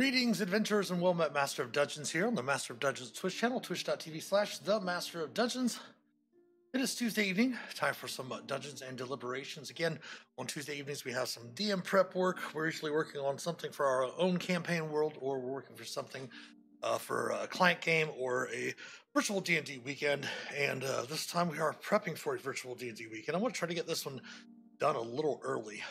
Greetings, adventurers, and well met, Master of Dungeons here on the Master of Dungeons Twitch channel, twitch.tv/the Master of Dungeons. It is Tuesday evening, time for some Dungeons and Deliberations. Again, on Tuesday evenings we have some DM prep work. We're usually working on something for our own campaign world, or we're working for something for a client game or a virtual D&D weekend. And this time we are prepping for a virtual D&D weekend. I want to try to get this one done a little early.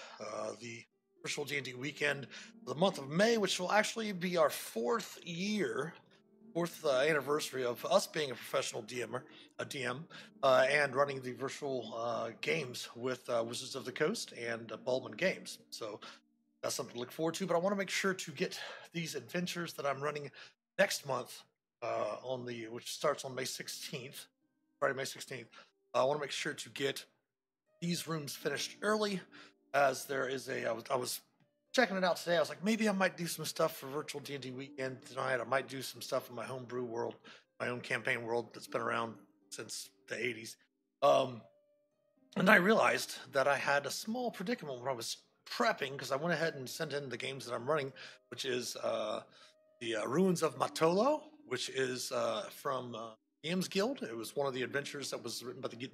The virtual D&D weekend for the month of May, which will actually be our fourth anniversary of us being a professional DM, and running the virtual games with Wizards of the Coast and Baldwin Games. So that's something to look forward to. But I want to make sure to get these adventures that I'm running next month, which starts on May 16th, Friday, May 16th. I want to make sure to get these rooms finished early, as there is I was checking it out today. I was like, maybe I might do some stuff for virtual D&D weekend tonight. I might do some stuff in my homebrew world, my own campaign world that's been around since the 80s. And I realized that I had a small predicament when I was prepping, because I went ahead and sent in the games that I'm running, which is the Ruins of Matolo, which is from DM's Guild. It was one of the adventures that was written by the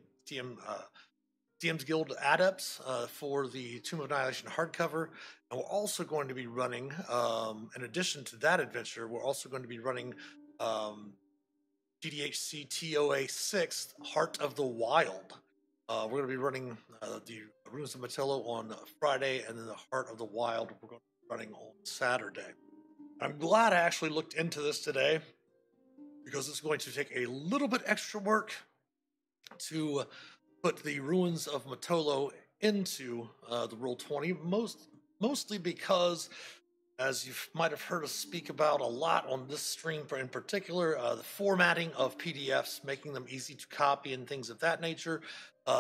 DM's Guild adepts for the Tomb of Annihilation hardcover. And we're also going to be running, in addition to that adventure, we're also going to be running GDHC TOA 6, Heart of the Wild. We're going to be running the Ruins of Matolo on Friday, and then the Heart of the Wild we're going to be running on Saturday. I'm glad I actually looked into this today, because it's going to take a little bit extra work to put the Ruins of Matolo into the Roll20, mostly because, as you might have heard us speak about a lot on this stream in particular, the formatting of PDFs, making them easy to copy and things of that nature.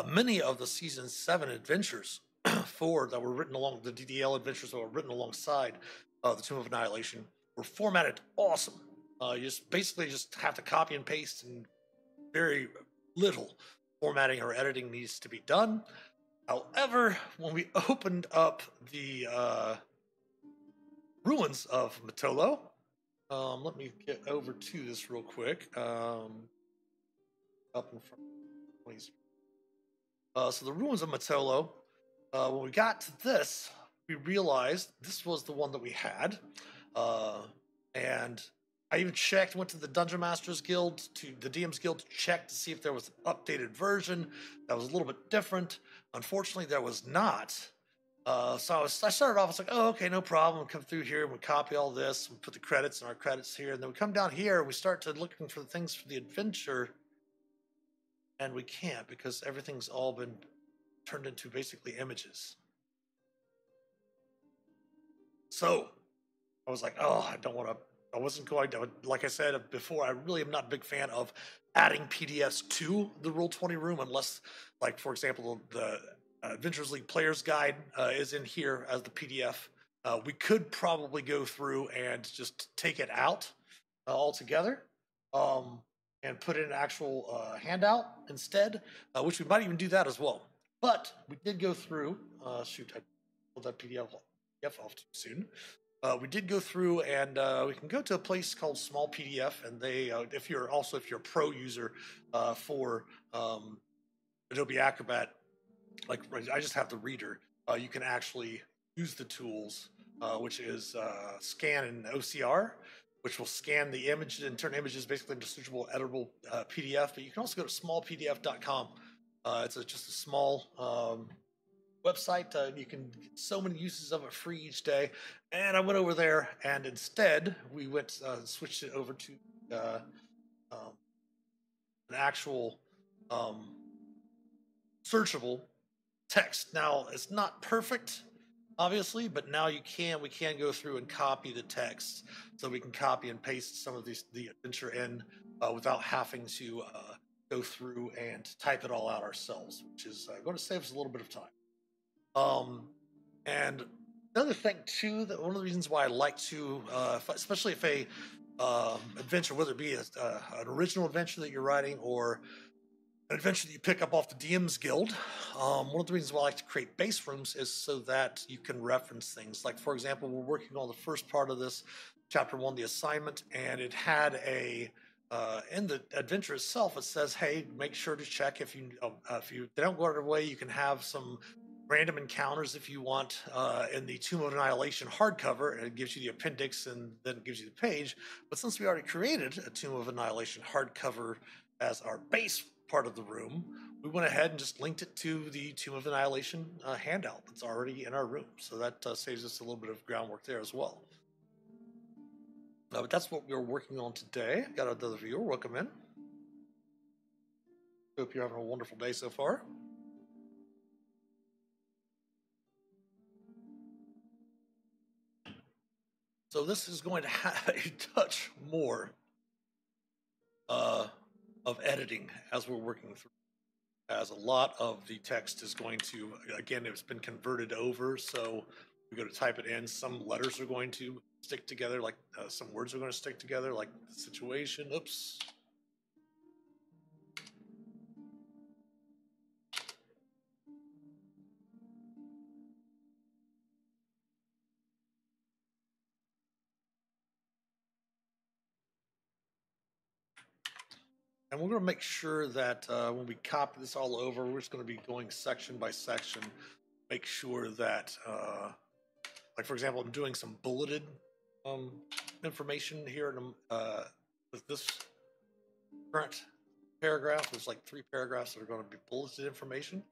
Many of the Season 7 adventures that were written along, the DDL adventures that were written alongside the Tomb of Annihilation, were formatted awesome. You basically have to copy and paste, and very little formatting or editing needs to be done. However, when we opened up the Ruins of Matolo, let me get over to this real quick. Up in front of me. So the Ruins of Matolo, when we got to this, we realized this was the one that we had. And I even went to the Dungeon Masters Guild, to the DM's Guild, to check to see if there was an updated version that was a little bit different. Unfortunately, there was not. So I started off, I was like, oh, okay, no problem. We come through here and we copy all this, we put the credits in our credits here, and then we come down here and we start to looking for the things for the adventure, and we can't, because everything's all been turned into basically images. So I was like, oh, I wasn't going to, like I said before, I really am not a big fan of adding PDFs to the Roll20 room, unless, like, for example, the Adventures League Player's Guide is in here as the PDF. We could probably go through and just take it out altogether, and put in an actual handout instead, which we might even do that as well. But we did go through, shoot, I pulled that PDF off too soon. We did go through, and we can go to a place called Small PDF, and they, if you're a pro user for Adobe Acrobat, like I just have the reader, you can actually use the tools, which is scan and OCR, which will scan the image and turn images basically into searchable, editable PDF. But you can also go to smallpdf.com. It's just a small website. You can get so many uses of it free each day. And I went over there, and instead we switched it over to an actual searchable text. Now, it's not perfect, obviously, but now we can go through and copy the text, so we can copy and paste some of the adventure in without having to go through and type it all out ourselves, which is going to save us a little bit of time. And another thing too, that one of the reasons why I like to, especially if a adventure, whether it be an original adventure that you're writing, or an adventure that you pick up off the DM's Guild. One of the reasons why I like to create base rooms is so that you can reference things. Like, for example, we're working on the first part of this, chapter 1, the assignment, and it had a in the adventure itself, it says, hey, make sure to check if they don't go out of their way, you can have some random encounters if you want in the Tomb of Annihilation hardcover, and it gives you the appendix and then it gives you the page. But since we already created a Tomb of Annihilation hardcover as our base part of the room, we went ahead and just linked it to the Tomb of Annihilation handout that's already in our room. So that saves us a little bit of groundwork there as well. But that's what we're working on today. Got another viewer. Welcome in. Hope you're having a wonderful day so far. So this is going to have a touch more of editing as we're working through, as a lot of the text is going to, again, it's been converted over. So we go to type it in. Some letters are going to stick together, like some words are going to stick together, like the situation. Oops. And we're going to make sure that when we copy this all over, we're just going to be going section by section. Make sure that, like, for example, I'm doing some bulleted information here with this current paragraph. There's like 3 paragraphs that are going to be bulleted information.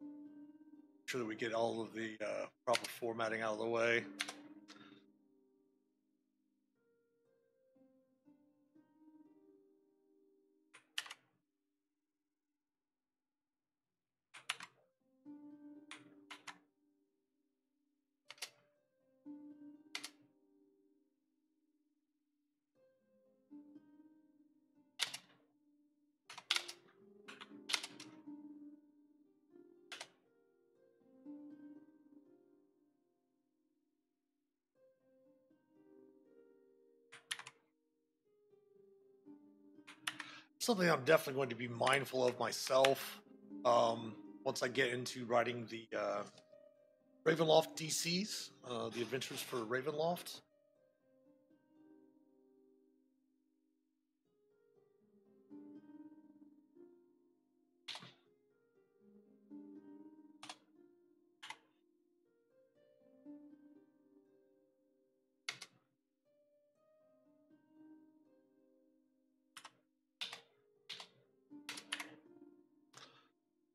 Make sure that we get all of the proper formatting out of the way. Something I'm definitely going to be mindful of myself once I get into writing the Ravenloft DCs, the adventures for Ravenloft.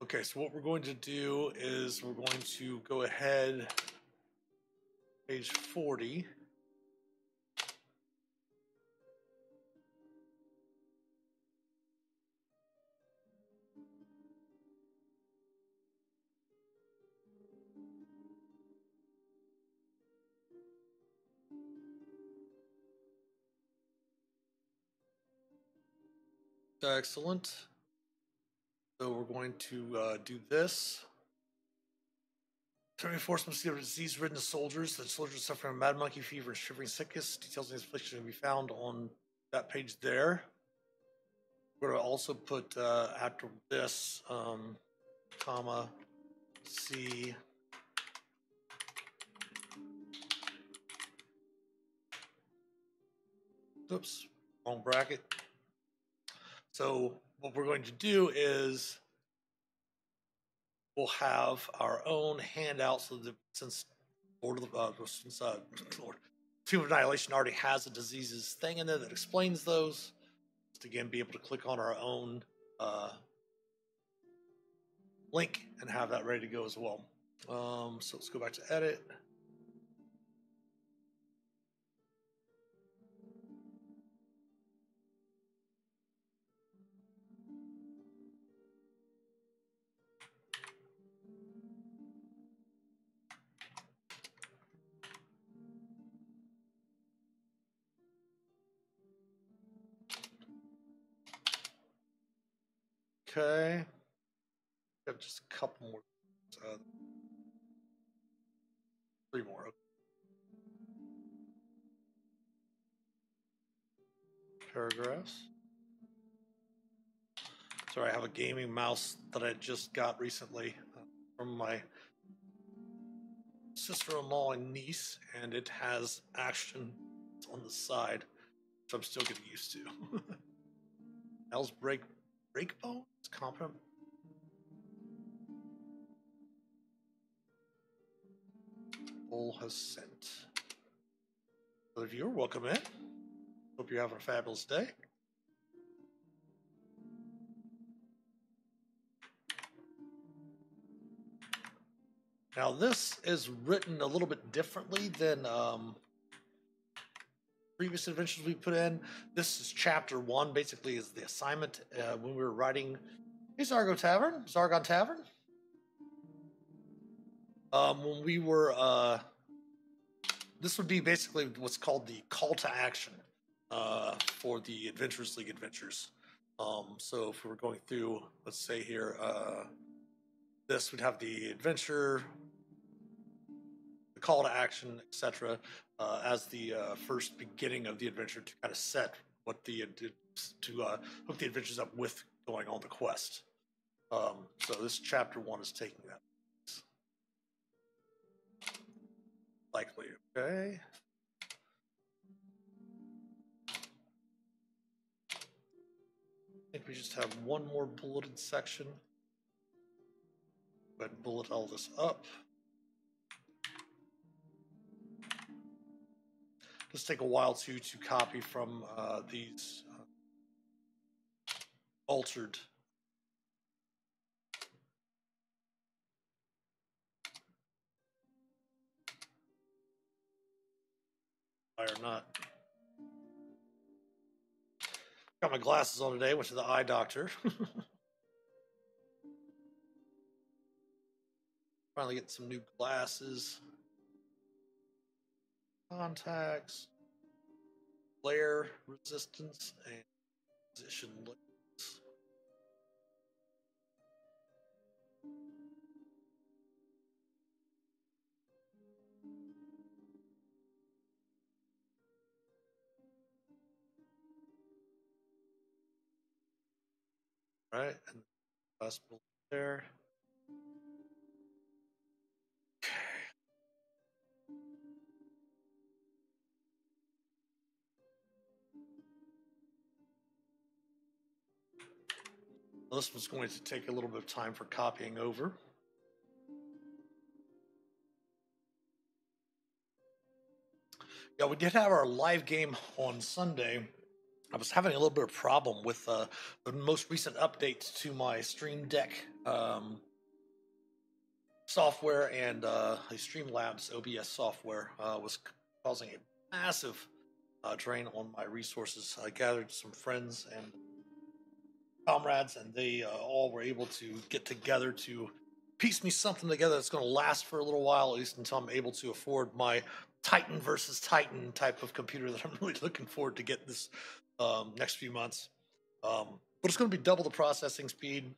Okay, so what we're going to do is we're going to go ahead, page 40. Excellent. So we're going to do this. Reinforcements of disease-ridden soldiers. The soldiers suffering from mad monkey fever and shivering sickness. Details of the affliction can be found on that page there. We're going to also put after this, comma, C. Oops, wrong bracket. So what we're going to do is we'll have our own handout. So that since Tomb of Annihilation already has a diseases thing in there that explains those, just again be able to click on our own link and have that ready to go as well. So let's go back to edit. Okay, got just a couple more, 3 more. paragraphs. Sorry, I have a gaming mouse that I just got recently from my sister-in-law and niece, and it has action on the side, which I'm still getting used to. L's breakbone? It's competent. Bull has sent. Other viewer, welcome in. Hope you're having a fabulous day. Now this is written a little bit differently than previous adventures we put in. This is chapter 1, basically is the assignment when we were writing. Hey, Zargon Tavern. When we were, this would be basically what's called the call to action for the Adventurers League adventures. So if we were going through, let's say here, this would have the adventure, the call to action, etc., as the first beginning of the adventure to kind of set what the hook the adventures up with going on the quest. So this chapter 1 is taking that. Likely, okay. I think we just have one more bulleted section. Go ahead and bullet all this up. Just take a while to copy from these altered. Or not. Got my glasses on today. Went to the eye doctor. Finally get some new glasses. Contacts. Glare resistance and position limits. All right, and last bullet there. Okay. This was going to take a little bit of time for copying over. Yeah, we did have our live game on Sunday. I was having a little bit of problem with the most recent updates to my Stream Deck software and the Streamlabs OBS software was causing a massive drain on my resources. I gathered some friends and comrades, and they all were able to get together to piece me something together that's going to last for a little while, at least until I'm able to afford my Titan versus Titan type of computer that I'm really looking forward to get this next few months. But it's going to be double the processing speed.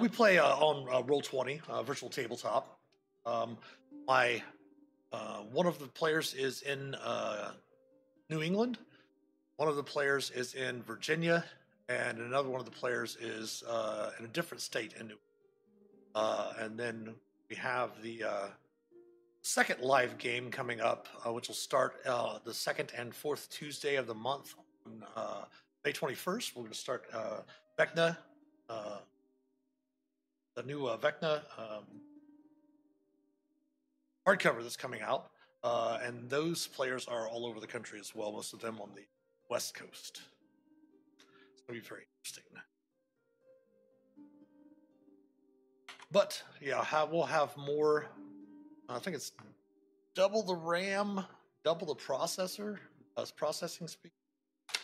We play on Roll20, virtual tabletop. One of the players is in New England. One of the players is in Virginia, and another one of the players is in a different state in New England. And then we have the second live game coming up, which will start the second and fourth Tuesday of the month on May 21st. We're going to start Vecna, the new Vecna hardcover that's coming out. And those players are all over the country as well, most of them on the West Coast. It's going to be very interesting. But yeah, we'll have more. I think it's double the RAM, double the processor, processing speed.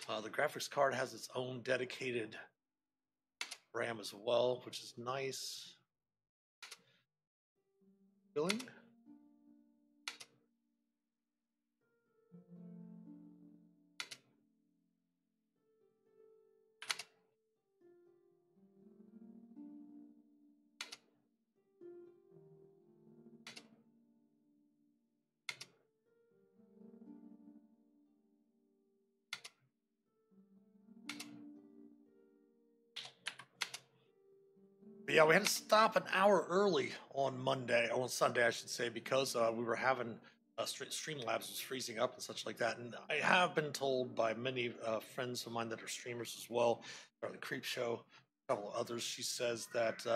The graphics card has its own dedicated RAM as well, which is nice. Billing. yeah, we had to stop an hour early on Monday, or on Sunday, I should say, because we were having Streamlabs was freezing up and such like that. And I have been told by many friends of mine that are streamers as well, or the Creep Show, a couple of others. She says that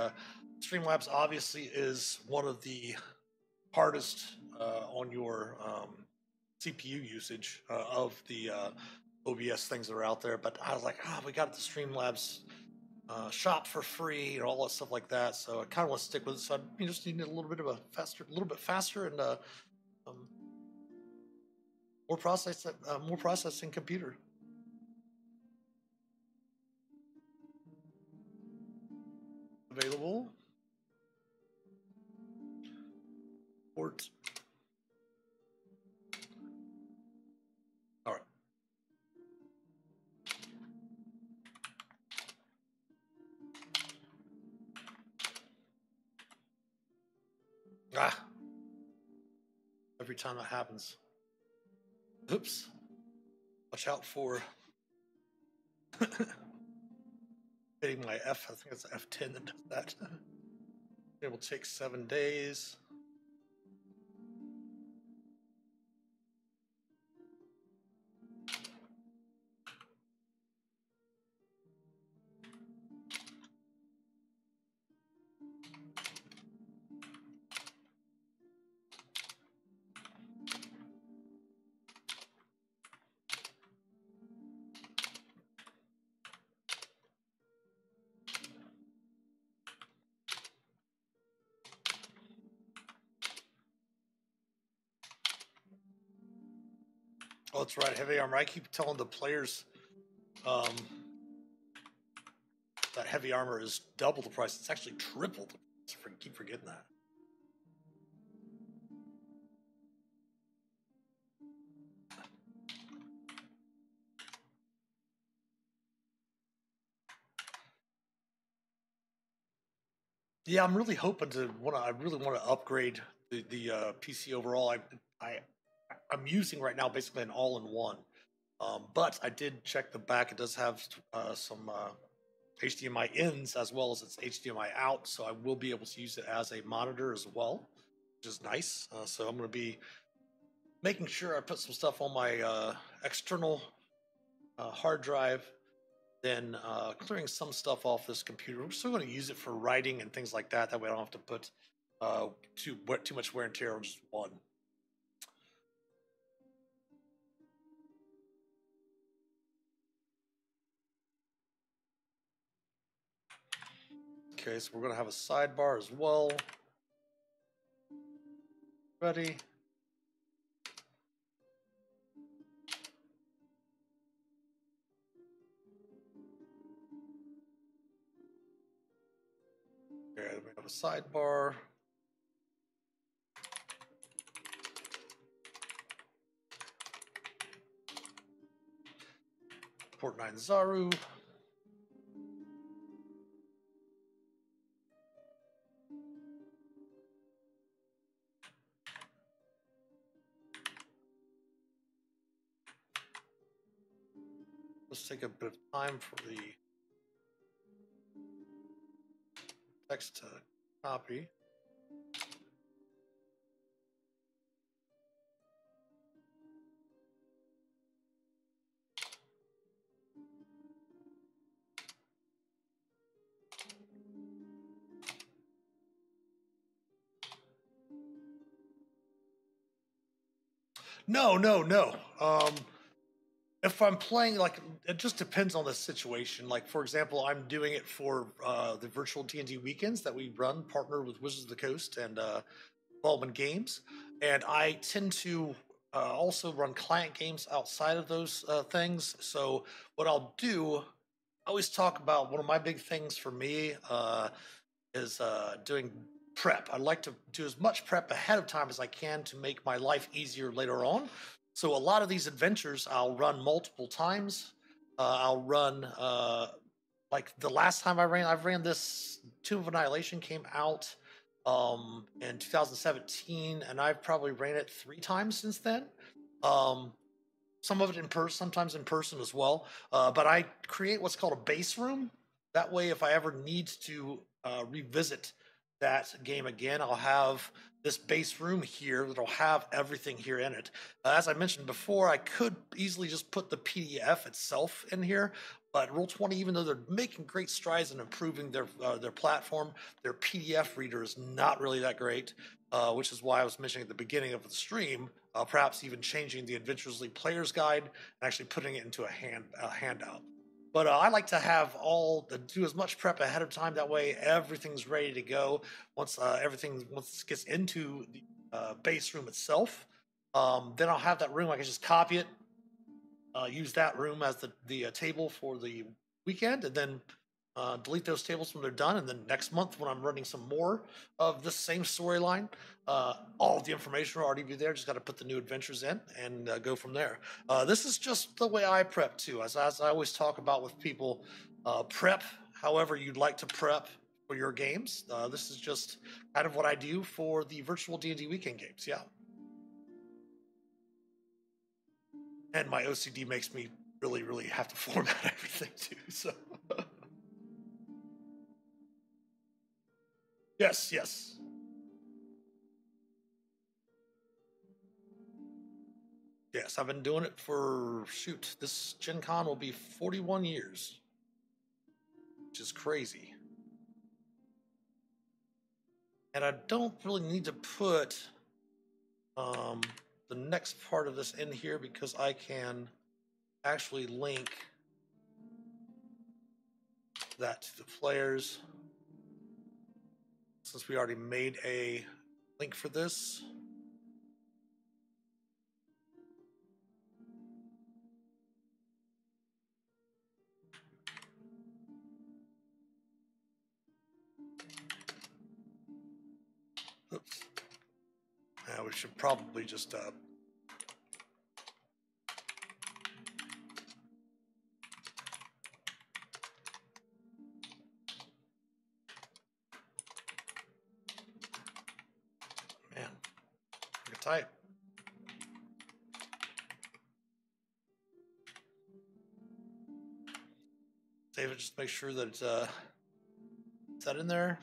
Streamlabs obviously is one of the hardest on your CPU usage of the OBS things that are out there. But I was like, we got the Streamlabs shop for free and all that stuff like that. So I kind of want to stick with it. So I just need a little bit faster, and more processing computer. Available. Port. All right. Every time that happens. Oops. Watch out for hitting my F. I think it's F10 that does that. It will take 7 days. Oh, that's right, heavy armor. I keep telling the players that heavy armor is double the price. It's actually triple the price. I keep forgetting that. Yeah, I'm really hoping to I really want to upgrade the PC overall. I'm using right now basically an all-in-one. But I did check the back. It does have some HDMI ins as well as its HDMI out, so I will be able to use it as a monitor as well, which is nice. So I'm going to be making sure I put some stuff on my external hard drive, then clearing some stuff off this computer. We're still going to use it for writing and things like that. That way I don't have to put too much wear and tear on just one. Okay, so we're going to have a sidebar as well. Ready. Okay, we have a sidebar. Port 9 Zaru. Let's take a bit of time for the text to copy. No. If I'm playing, like, it just depends on the situation. Like, for example, I'm doing it for the virtual D&D weekends that we run, partner with Wizards of the Coast and Baldwin Games, and I tend to also run client games outside of those things. So what I'll do, I always talk about one of my big things for me is doing prep. I like to do as much prep ahead of time as I can to make my life easier later on. So a lot of these adventures I'll run multiple times. I'll run like the last time I've ran this Tomb of Annihilation came out in 2017, and I've probably ran it 3 times since then. Some of it in person, sometimes in person as well. But I create what's called a base room. That way, if I ever need to revisit that game again. I'll have this base room here that'll have everything here in it. As I mentioned before, I could easily just put the PDF itself in here, but Roll20, even though they're making great strides in improving their platform, their PDF reader is not really that great, which is why I was mentioning at the beginning of the stream, perhaps even changing the Adventures League Player's Guide and actually putting it into a handout. But I like to have do as much prep ahead of time. That way, everything's ready to go. Once this gets into the base room itself, then I'll have that room. I can just copy it, use that room as the table for the weekend, and then delete those tables when they're done. And then next month, when I'm running some more of this same storyline, all of the information will already be there. Just got to put the new adventures in and go from there. This is just the way I prep too. As I always talk about with people, prep however you'd like to prep for your games. This is just kind of what I do for the virtual D&D weekend games. Yeah. And my OCD makes me really, really have to format everything too. So. Yes. Yes, I've been doing it for, shoot, this Gen Con will be 41 years, which is crazy. And I don't really need to put the next part of this in here because I can actually link that to the players. Since we already made a link for this. Oops. We should probably just man, look tight. Save it, just make sure that it's is that in there?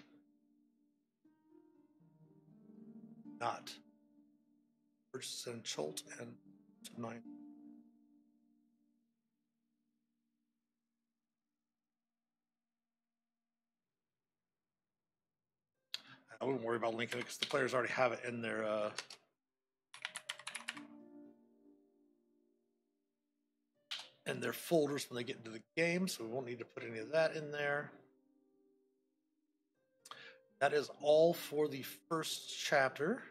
Not. Purchase and Cholt and tonight. I wouldn't worry about linking it because the players already have it in their folders when they get into the game, so we won't need to put any of that in there. That is all for the first chapter.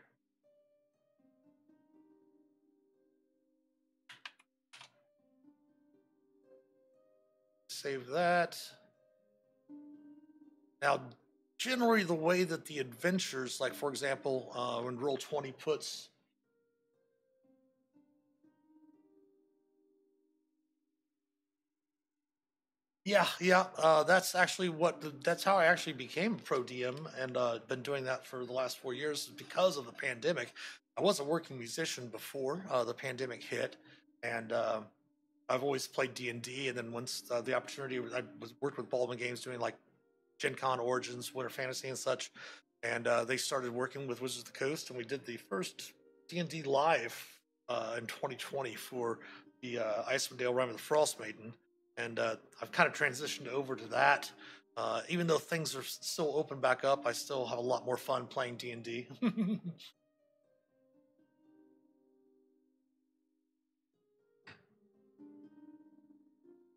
Save that. Now, generally the way that the adventures, like for example, when Roll20 puts that's actually that's how I actually became a pro DM and been doing that for the last 4 years because of the pandemic. I was a working musician before the pandemic hit, and I've always played D&D, and then once the opportunity, I worked with Baldwin Games doing like Gen Con Origins, Winter Fantasy and such, and they started working with Wizards of the Coast, and we did the first D&D live in 2020 for the Icewind Dale Rime of the Frost Maiden. And I've kind of transitioned over to that. Even though things are still open back up, I still have a lot more fun playing D&D.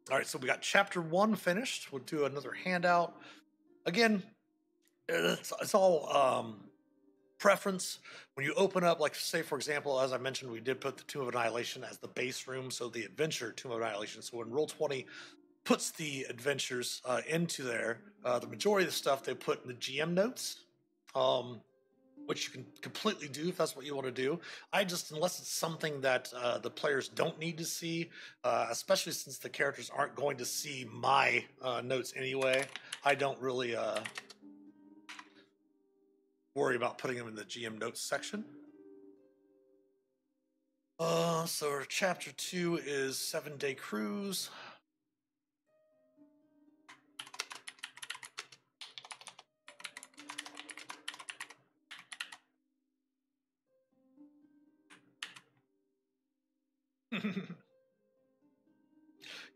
All right, so we got chapter 1 finished. We'll do another handout. Again, it's all preference. When you open up, like say for example, as I mentioned, we did put the Tomb of Annihilation as the base room, so the adventure Tomb of Annihilation. So when Roll20 puts the adventures into there, the majority of the stuff they put in the GM notes, which you can completely do if that's what you want to do. Unless it's something that the players don't need to see, especially since the characters aren't going to see my notes anyway, I don't really worry about putting them in the GM notes section. So chapter 2 is 7-day cruise.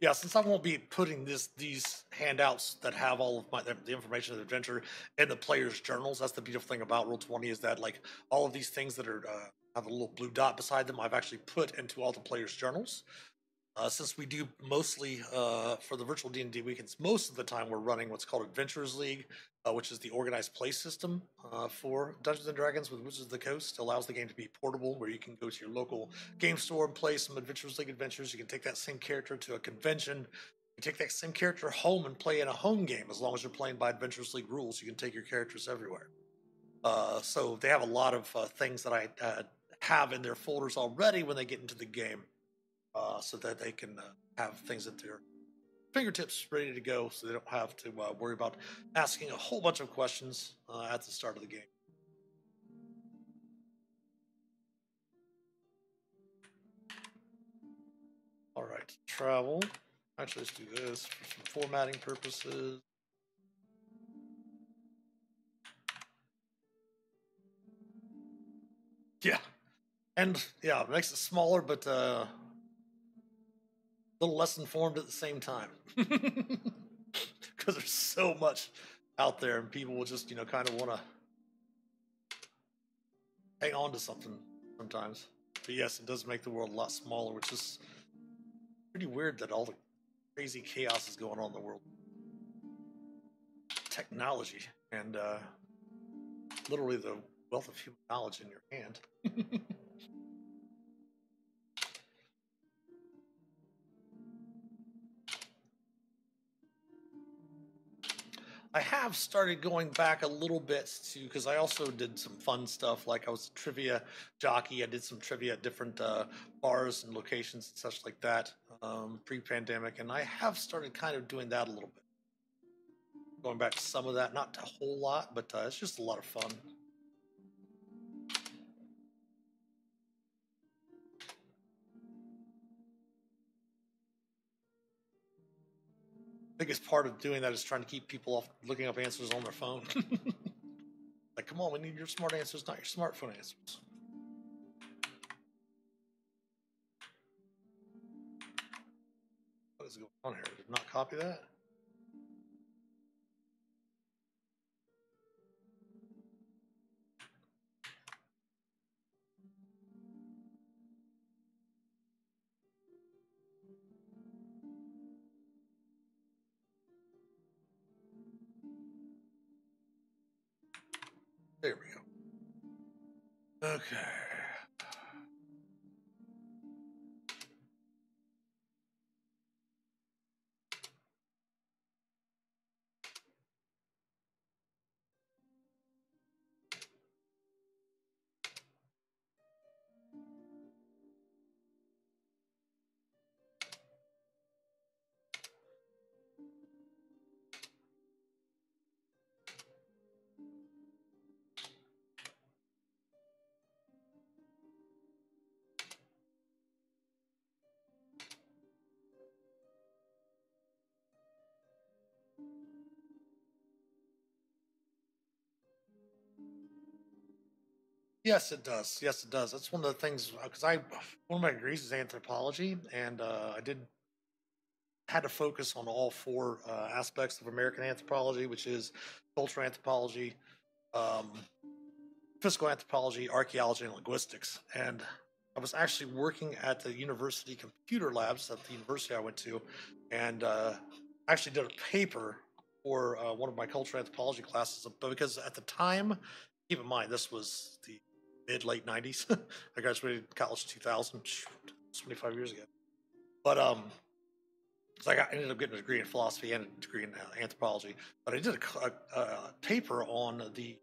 Yeah, since I won't be putting these handouts that have all of the information of the adventure in the player's journals. That's the beautiful thing about Roll20 is that like all of these things that are have a little blue dot beside them, I've actually put into all the players' journals. Since we do mostly for the virtual D&D weekends, most of the time we're running what's called Adventurers League, which is the organized play system for Dungeons and Dragons with Wizards of the Coast. It allows the game to be portable, where you can go to your local game store and play some Adventurers League adventures. You can take that same character to a convention. You take that same character home and play in a home game. As long as you're playing by Adventurers League rules, you can take your characters everywhere. So they have a lot of things that I have in their folders already when they get into the game. So that they can have things at their fingertips ready to go, so they don't have to worry about asking a whole bunch of questions at the start of the game. All right, travel. Actually, let's do this for some formatting purposes. Yeah, and yeah, it makes it smaller, but a little less informed at the same time. Because there's so much out there, and people will just, kind of want to hang on to something sometimes. But yes, it does make the world a lot smaller, which is pretty weird that all the crazy chaos is going on in the world. Technology and literally the wealth of human knowledge in your hand. I have started going back a little bit to, because I also did some fun stuff. Like I was a trivia jockey. I did some trivia at different bars and locations and such like that pre-pandemic. And I have started kind of doing that a little bit. Going back to some of that, not a whole lot, but it's just a lot of fun. Biggest part of doing that is trying to keep people off looking up answers on their phone. Like, come on, we need your smart answers, not your smartphone answers. What is going on here? Did not copy that? There we go. Okay. Yes, it does. Yes, it does. That's one of the things because one of my degrees is anthropology, and I did had to focus on all four aspects of American anthropology, which is cultural anthropology, um, physical anthropology, archaeology, and linguistics. And I was actually working at the university computer labs at the university I went to, and actually did a paper for one of my cultural anthropology classes. But because at the time, keep in mind this was the mid late '90s. I graduated college 2000, 25 years ago. But so I ended up getting a degree in philosophy and a degree in anthropology. But I did a paper on the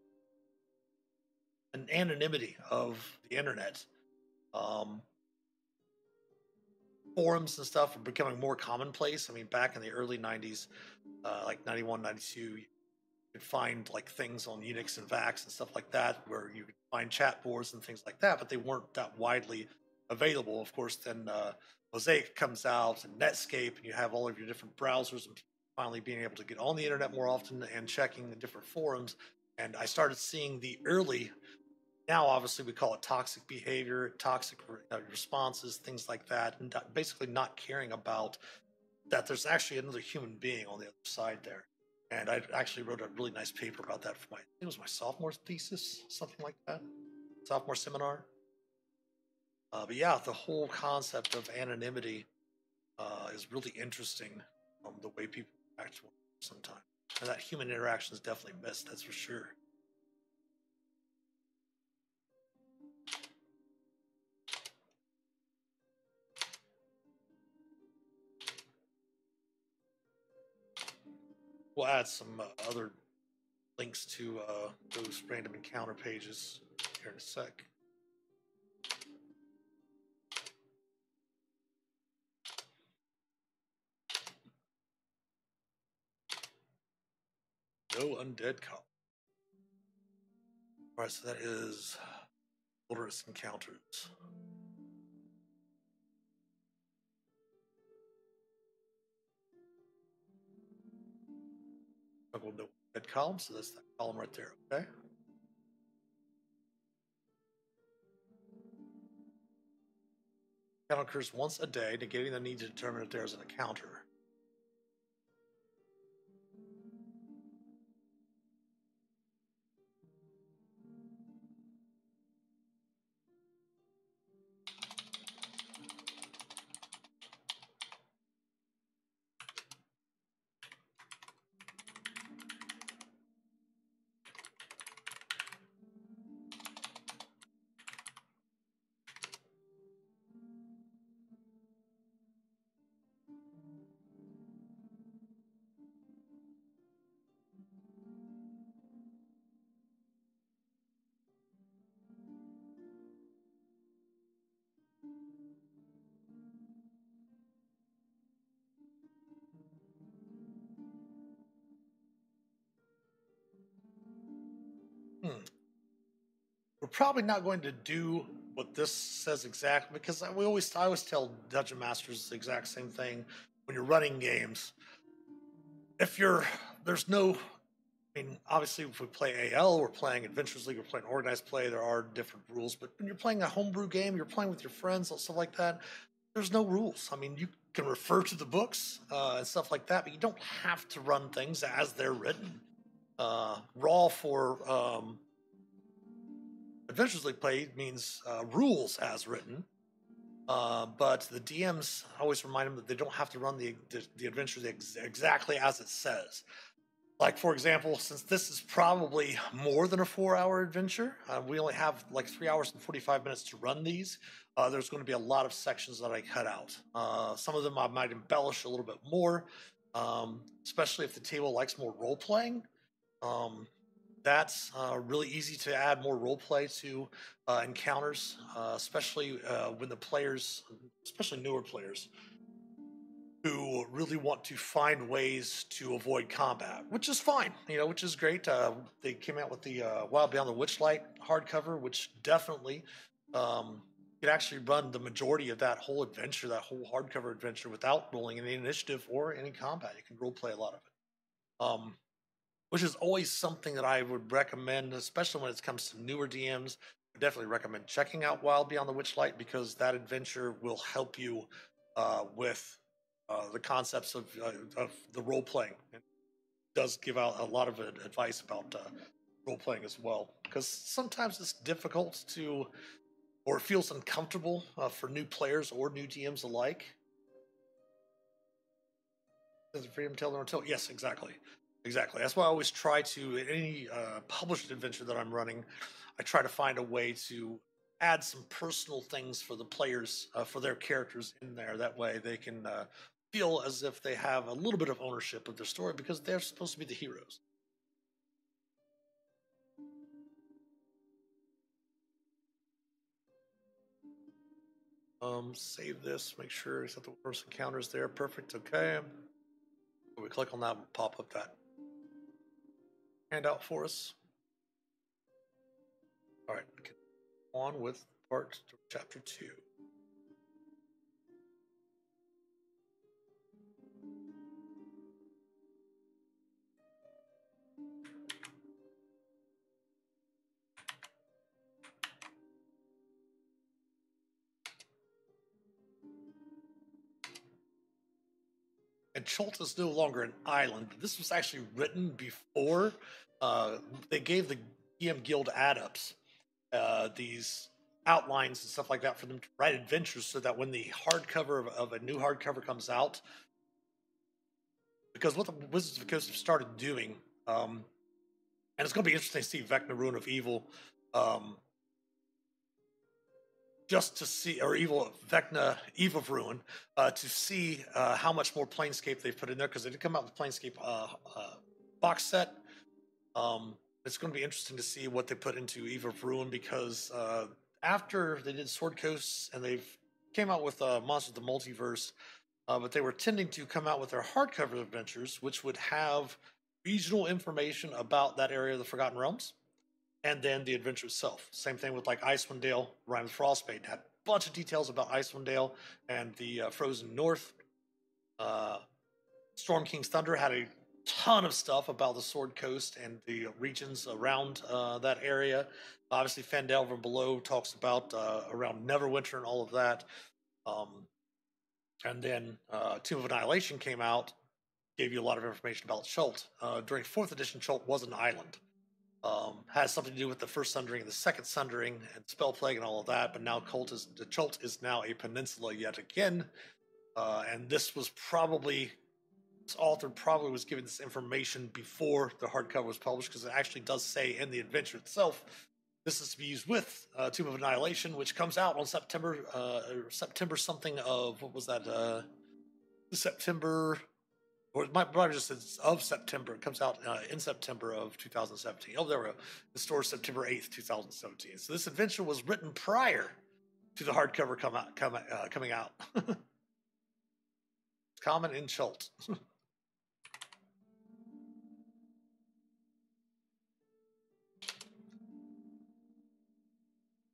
anonymity of the internet. Um, Forums and stuff are becoming more commonplace. I mean, back in the early '90s, like '91, '92, you could find like things on Unix and VAX and stuff like that, where you could find chat boards and things like that, but they weren't that widely available. Of course, then Mosaic comes out and Netscape, and you have all of your different browsers and finally being able to get on the internet more often and checking the different forums. And I started seeing the early Now, obviously, we call it toxic behavior, toxic responses, things like that, and basically not caring about that there's actually another human being on the other side there. And I actually wrote a really nice paper about that for I think it was my sophomore thesis, something like that, sophomore seminar. But yeah, the whole concept of anonymity is really interesting. The way people act sometimes, and that human interaction is definitely missed. That's for sure. We'll add some other links to those random encounter pages here in a sec. No undead cop. All right, so that is wilderness encounters. I'll go no undead column, so that's that column right there. Okay. Encounter occurs once a day, negating the need to determine if there is an encounter. We're probably not going to do what this says exactly because I always tell dungeon masters the exact same thing when you're running games. If you're there's no I mean, obviously, if we play AL, we're playing Adventures League, we're playing organized play. There are different rules, but when you're playing a homebrew game, you're playing with your friends, stuff like that. There's no rules. I mean, you can refer to the books and stuff like that, but you don't have to run things as they're written. Raw for Adventures League play means rules as written, but the DMs always remind them that they don't have to run the adventures exactly as it says. Like, for example, since this is probably more than a 4-hour adventure, we only have like 3 hours and 45 minutes to run these. There's going to be a lot of sections that I cut out. Some of them I might embellish a little bit more, especially if the table likes more role playing. That's really easy to add more role play to encounters, especially when the players, especially newer players, who really want to find ways to avoid combat, which is fine, which is great. They came out with the Wild Beyond the Witchlight hardcover, which definitely could actually run the majority of that whole adventure, that whole hardcover adventure, without rolling any initiative or any combat. You can role play a lot of it, which is always something that I would recommend, especially when it comes to newer DMs. I definitely recommend checking out Wild Beyond the Witchlight because that adventure will help you with the concepts of the role playing. It does give out a lot of advice about role playing as well, because sometimes it's difficult to, or it feels uncomfortable for new players or new DMs alike. Does freedom tell their own tale? Yes, exactly. Exactly. That's why I always try to, in any published adventure that I'm running, I try to find a way to add some personal things for the players, for their characters in there. That way they can feel as if they have a little bit of ownership of their story because they're supposed to be the heroes. Save this, make sure it's at the first encounters there. Perfect. Okay. We click on that, we'll pop up that handout for us. All right, on with chapter 2. and Chult is no longer an island. This was actually written before they gave the DM Guild add-ups these outlines and stuff like that for them to write adventures, so that when the hardcover of a new hardcover comes out, because what the Wizards of the Coast have started doing, and it's going to be interesting to see Vecna Ruin of Evil, just to see, or Vecna Eve of Ruin, to see how much more Planescape they've put in there, because they did come out with Planescape box set. It's going to be interesting to see what they put into Eve of Ruin, because after they did Sword Coast and they've came out with Monsters of the Multiverse, but they were tending to come out with their hardcover adventures, which would have regional information about that area of the Forgotten Realms, and then the adventure itself. Same thing with like Icewind Dale, Rime of Frostbane had a bunch of details about Icewind Dale and the Frozen North. Storm King's Thunder had a ton of stuff about the Sword Coast and the regions around that area. Obviously, Phandelver Below talks about around Neverwinter and all of that. And then Tomb of Annihilation came out, gave you a lot of information about Chult. During 4th edition, Chult was an island. Has something to do with the first Sundering and the second Sundering and Spell Plague and all of that, but now Chult is now a peninsula yet again. And this was probably, this author probably was given this information before the hardcover was published, because it actually does say in the adventure itself, this is to be used with Tomb of Annihilation, which comes out on September something of, what was that, September, or it might probably just says of September. It comes out in September of 2017. Oh, there we go. The store September 8th, 2017. So this adventure was written prior to the hardcover coming out. Common in Chult.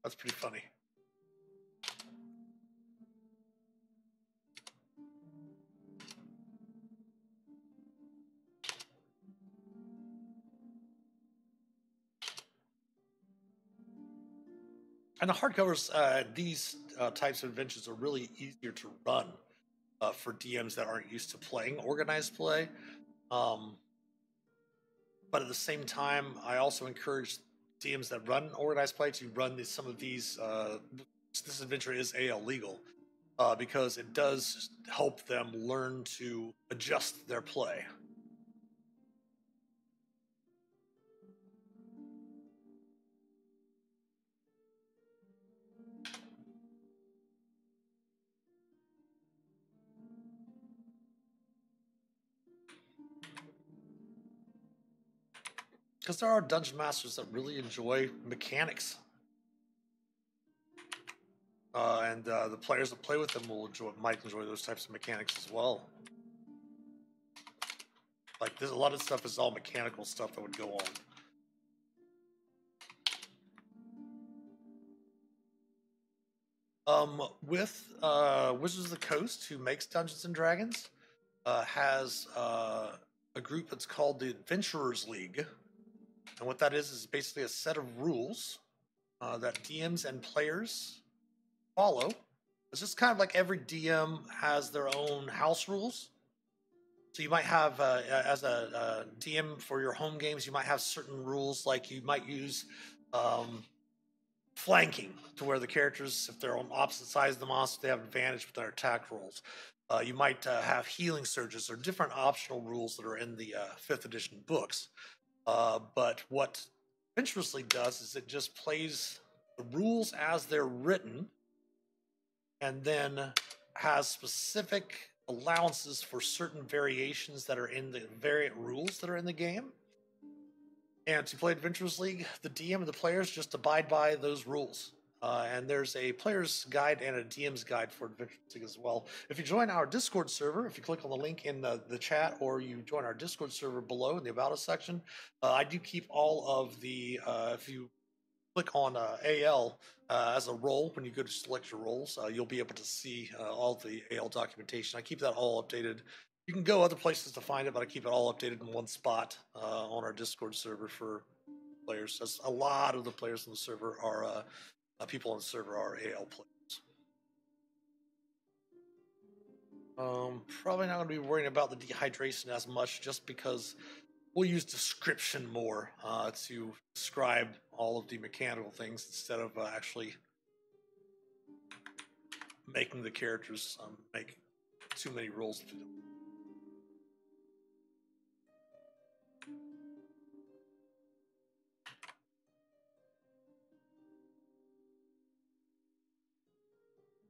That's pretty funny. And the hardcovers, these types of adventures are really easier to run for DMs that aren't used to playing organized play. But at the same time, I also encourage DMs that run organized play to run some of these. This adventure is AL legal, because it does help them learn to adjust their play. Because there are dungeon masters that really enjoy mechanics. And the players that play with them might enjoy those types of mechanics as well. Like, there's a lot of stuff is all mechanical stuff that would go on. With Wizards of the Coast, who makes Dungeons and Dragons, has a group that's called the Adventurers League. And what that is basically a set of rules that DMs and players follow. It's just kind of like every DM has their own house rules. So you might have, as a DM for your home games, you might have certain rules, like you might use flanking, to where the characters, if they're on opposite sides of the monster, they have advantage with their attack rolls. You might have healing surges, or different optional rules that are in the 5th edition books. But what Adventurers League does is it just plays the rules as they're written, and then has specific allowances for certain variations that are in the variant rules that are in the game. And to play Adventurers League, the DM and the players just abide by those rules. And there's a player's guide and a DM's guide for Adventurers League as well. If you join our Discord server, if you click on the link in the chat, or you join our Discord server below in the About Us section, I do keep all of the, if you click on AL as a role, when you go to select your roles, you'll be able to see all the AL documentation. I keep that all updated. You can go other places to find it, but I keep it all updated in one spot on our Discord server for players. As a lot of the players on the server are people on the server are AL players. Probably not going to be worrying about the dehydration as much, just because we'll use description more to describe all of the mechanical things instead of actually making the characters make too many rolls to do.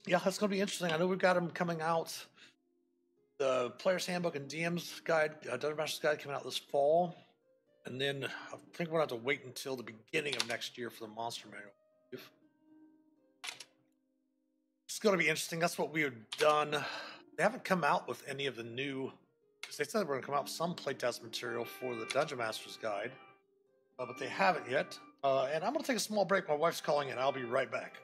Yeah, that's going to be interesting. I know we've got them coming out. The Player's Handbook and DM's Guide, Dungeon Master's Guide coming out this fall. And then I think we're going to have to wait until the beginning of next year for the Monster Manual. It's going to be interesting. That's what we have done. They haven't come out with any of the new, because they said they were going to come out with some playtest material for the Dungeon Master's Guide, but they haven't yet. And I'm going to take a small break. My wife's calling in. I'll be right back.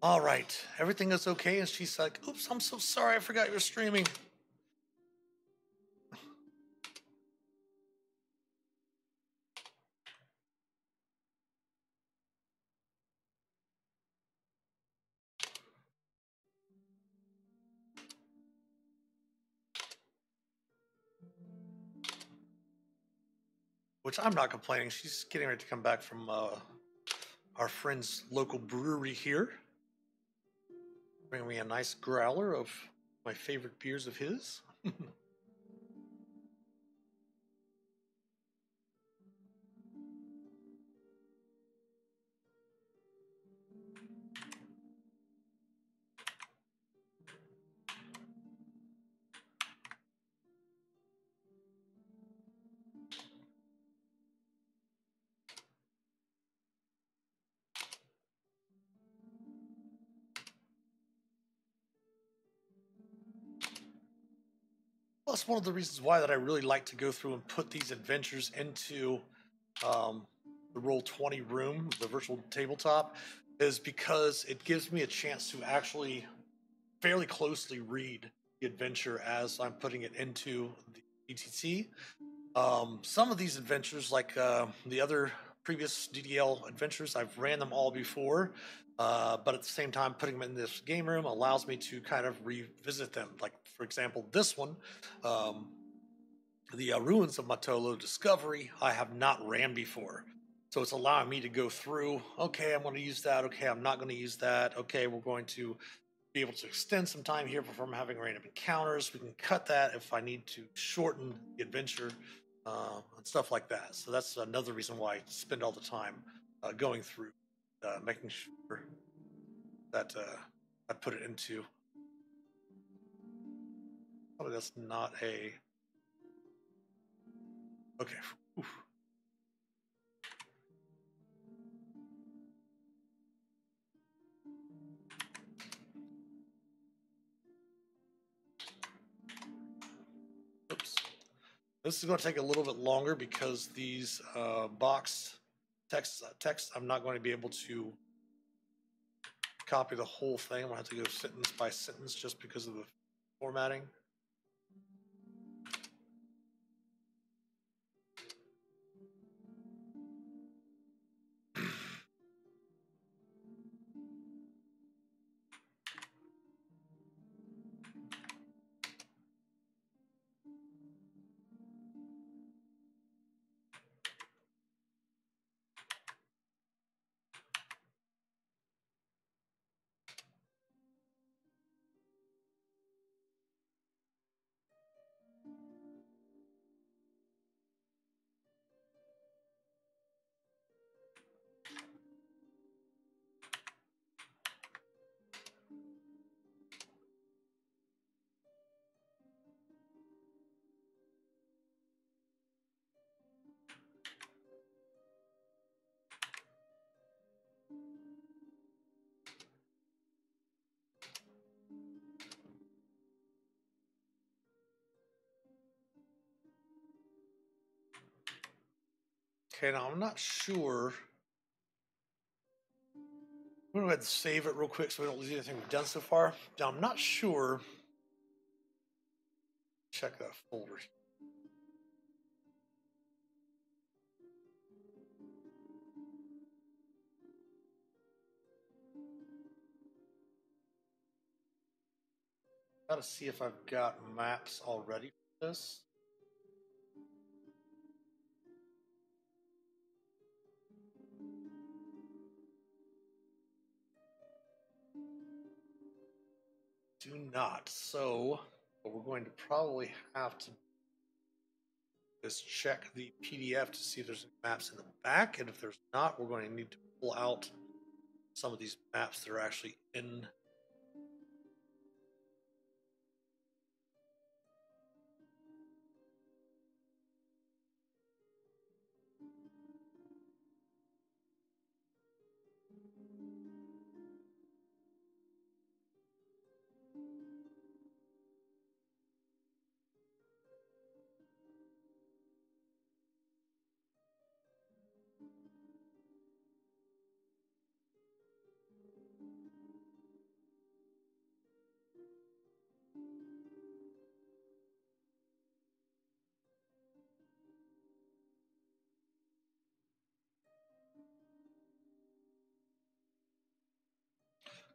All right, everything is okay. And she's like, oops, I'm so sorry. I forgot you're streaming. Which I'm not complaining. She's getting ready to come back from our friend's local brewery here. Bringing me a nice growler of my favorite beers of his. Well, that's one of the reasons why that I really like to go through and put these adventures into the Roll20 room, the virtual tabletop, is because it gives me a chance to actually fairly closely read the adventure as I'm putting it into the ETT. Some of these adventures, like the other previous DDL adventures, I've ran them all before, but at the same time, putting them in this game room allows me to kind of revisit them. Like, for example, this one, the Ruins of Matolo Discovery, I have not ran before. So it's allowing me to go through, okay, I'm going to use that. Okay, I'm not going to use that. Okay, we're going to be able to extend some time here before I'm having random encounters. We can cut that if I need to shorten the adventure and stuff like that. So that's another reason why I spend all the time going through, making sure that I put it into. Oh, that's not a. Okay. Oof. Oops. This is going to take a little bit longer because these boxed text I'm not going to be able to copy the whole thing. I'm going to have to go sentence by sentence just because of the formatting. Okay, now I'm not sure. I'm gonna go ahead and save it real quick so we don't lose anything we've done so far. Now I'm not sure. Check that folder. Gotta see if I've got maps already for this. Do not. So what we're going to probably have to is check the PDF to see if there's any maps in the back, and if there's not, we're going to need to pull out some of these maps that are actually in.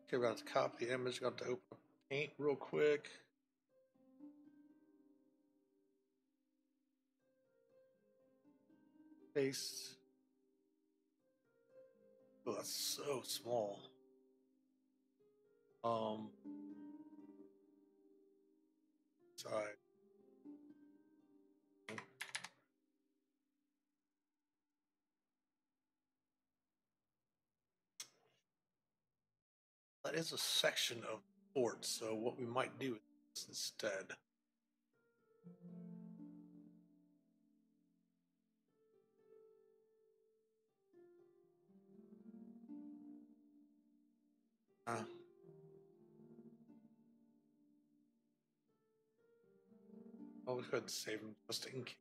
Okay, we're going to copy the image, got to open up Paint real quick. Paste. Oh, that's so small. Sorry. That is a section of the fort, so what we might do is instead. I'll go ahead and save them just in case.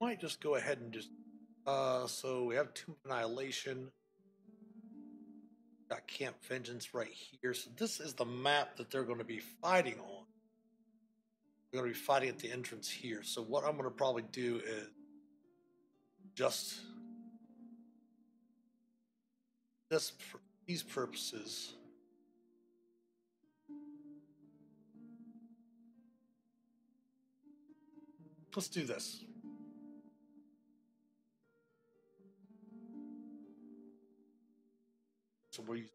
Might just go ahead and just so we have Tomb of Annihilation. Got Camp Vengeance right here. So this is the map that they're going to be fighting on. They're going to be fighting at the entrance here. So what I'm going to probably do is just this for these purposes. Let's do this. So we're using,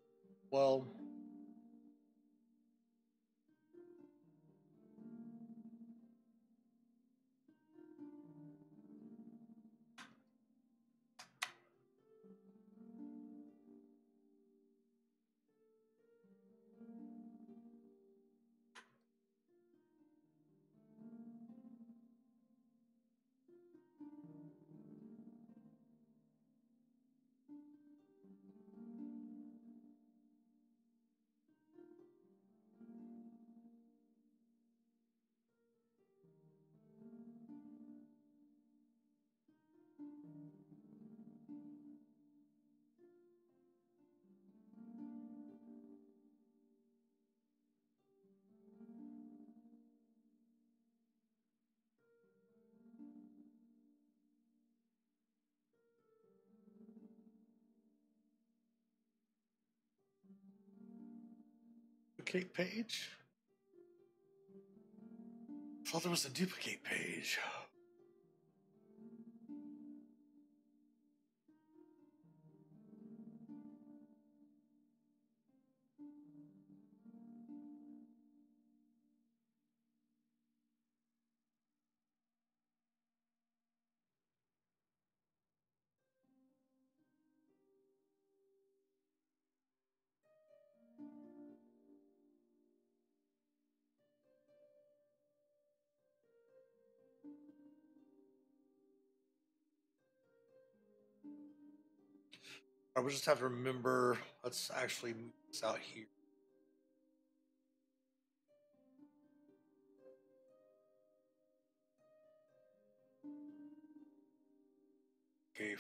well, duplicate page. I thought there was a duplicate page. We'll just have to remember, let's actually move this out here. Okay.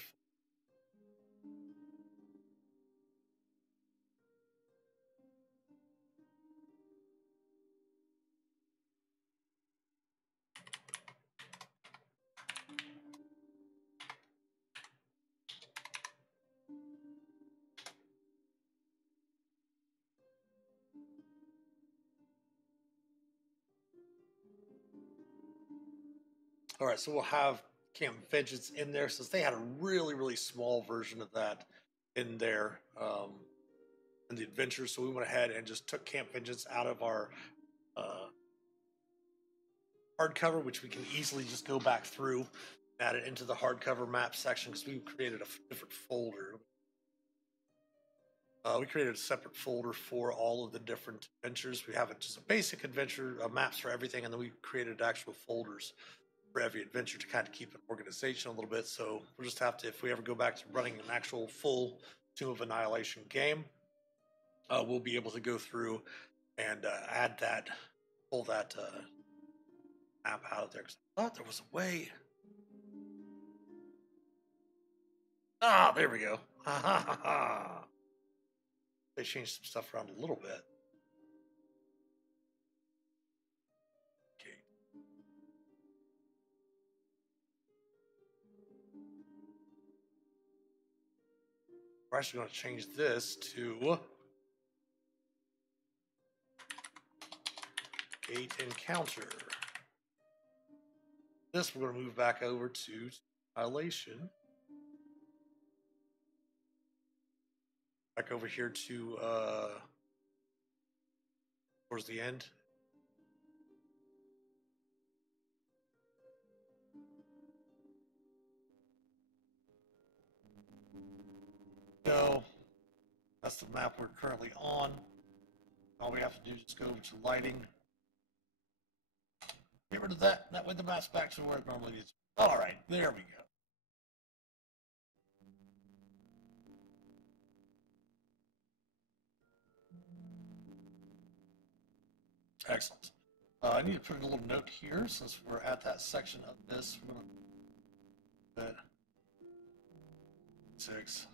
All right, so we'll have Camp Vengeance in there since they had a really, really small version of that in there in the adventure. So we went ahead and just took Camp Vengeance out of our hardcover, which we can easily just go back through, add it into the hardcover map section because we created a different folder. We created a separate folder for all of the different adventures. We have just a basic adventure, maps for everything, and then we created actual folders for every adventure to kind of keep an organization a little bit. So we'll just have to, if we ever go back to running an actual full Tomb of Annihilation game, we'll be able to go through and add that, pull that map out of there. Because I thought there was a way. Ah, there we go. Ha ha ha ha. They changed some stuff around a little bit. Okay. We're actually going to change this to Gate Encounter. This we're going to move back over to Annihilation. Back over here to towards the end. So that's the map we're currently on. All we have to do is just go over to lighting. Get rid of that. That way the map's back to where it normally is. All right, there we go. Excellent. I need to put a little note here since we're at that section of this. We're going to put 6.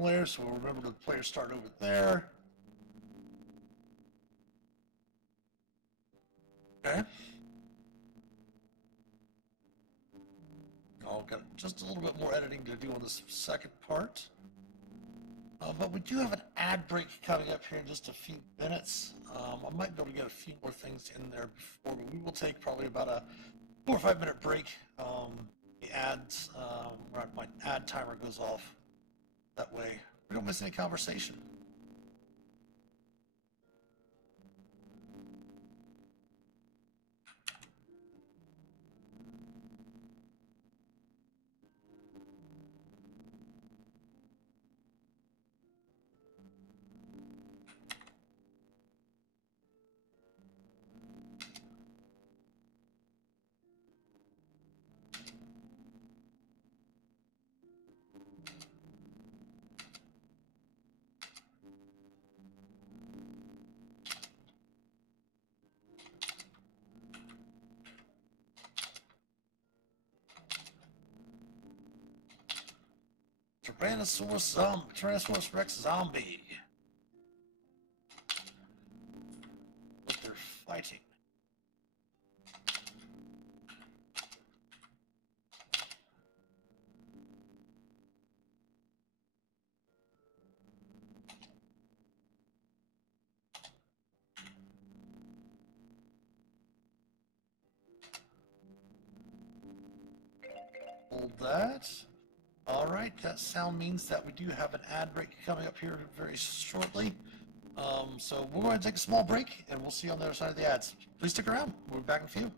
Layer, so we'll remember the players start over there. Okay. I'll got just a little bit more editing to do on this second part. But we do have an ad break coming up here in just a few minutes. I might be able to get a few more things in there before, but we will take probably about a 4 or 5 minute break. The ads, my ad timer goes off. That way we don't miss any conversation. Tyrannosaurus Rex zombie. But they're fighting. Hold that. All right, that sound means that we do have an ad break coming up here very shortly. So we're going to take a small break, and we'll see you on the other side of the ads. Please stick around. We'll be back in a few.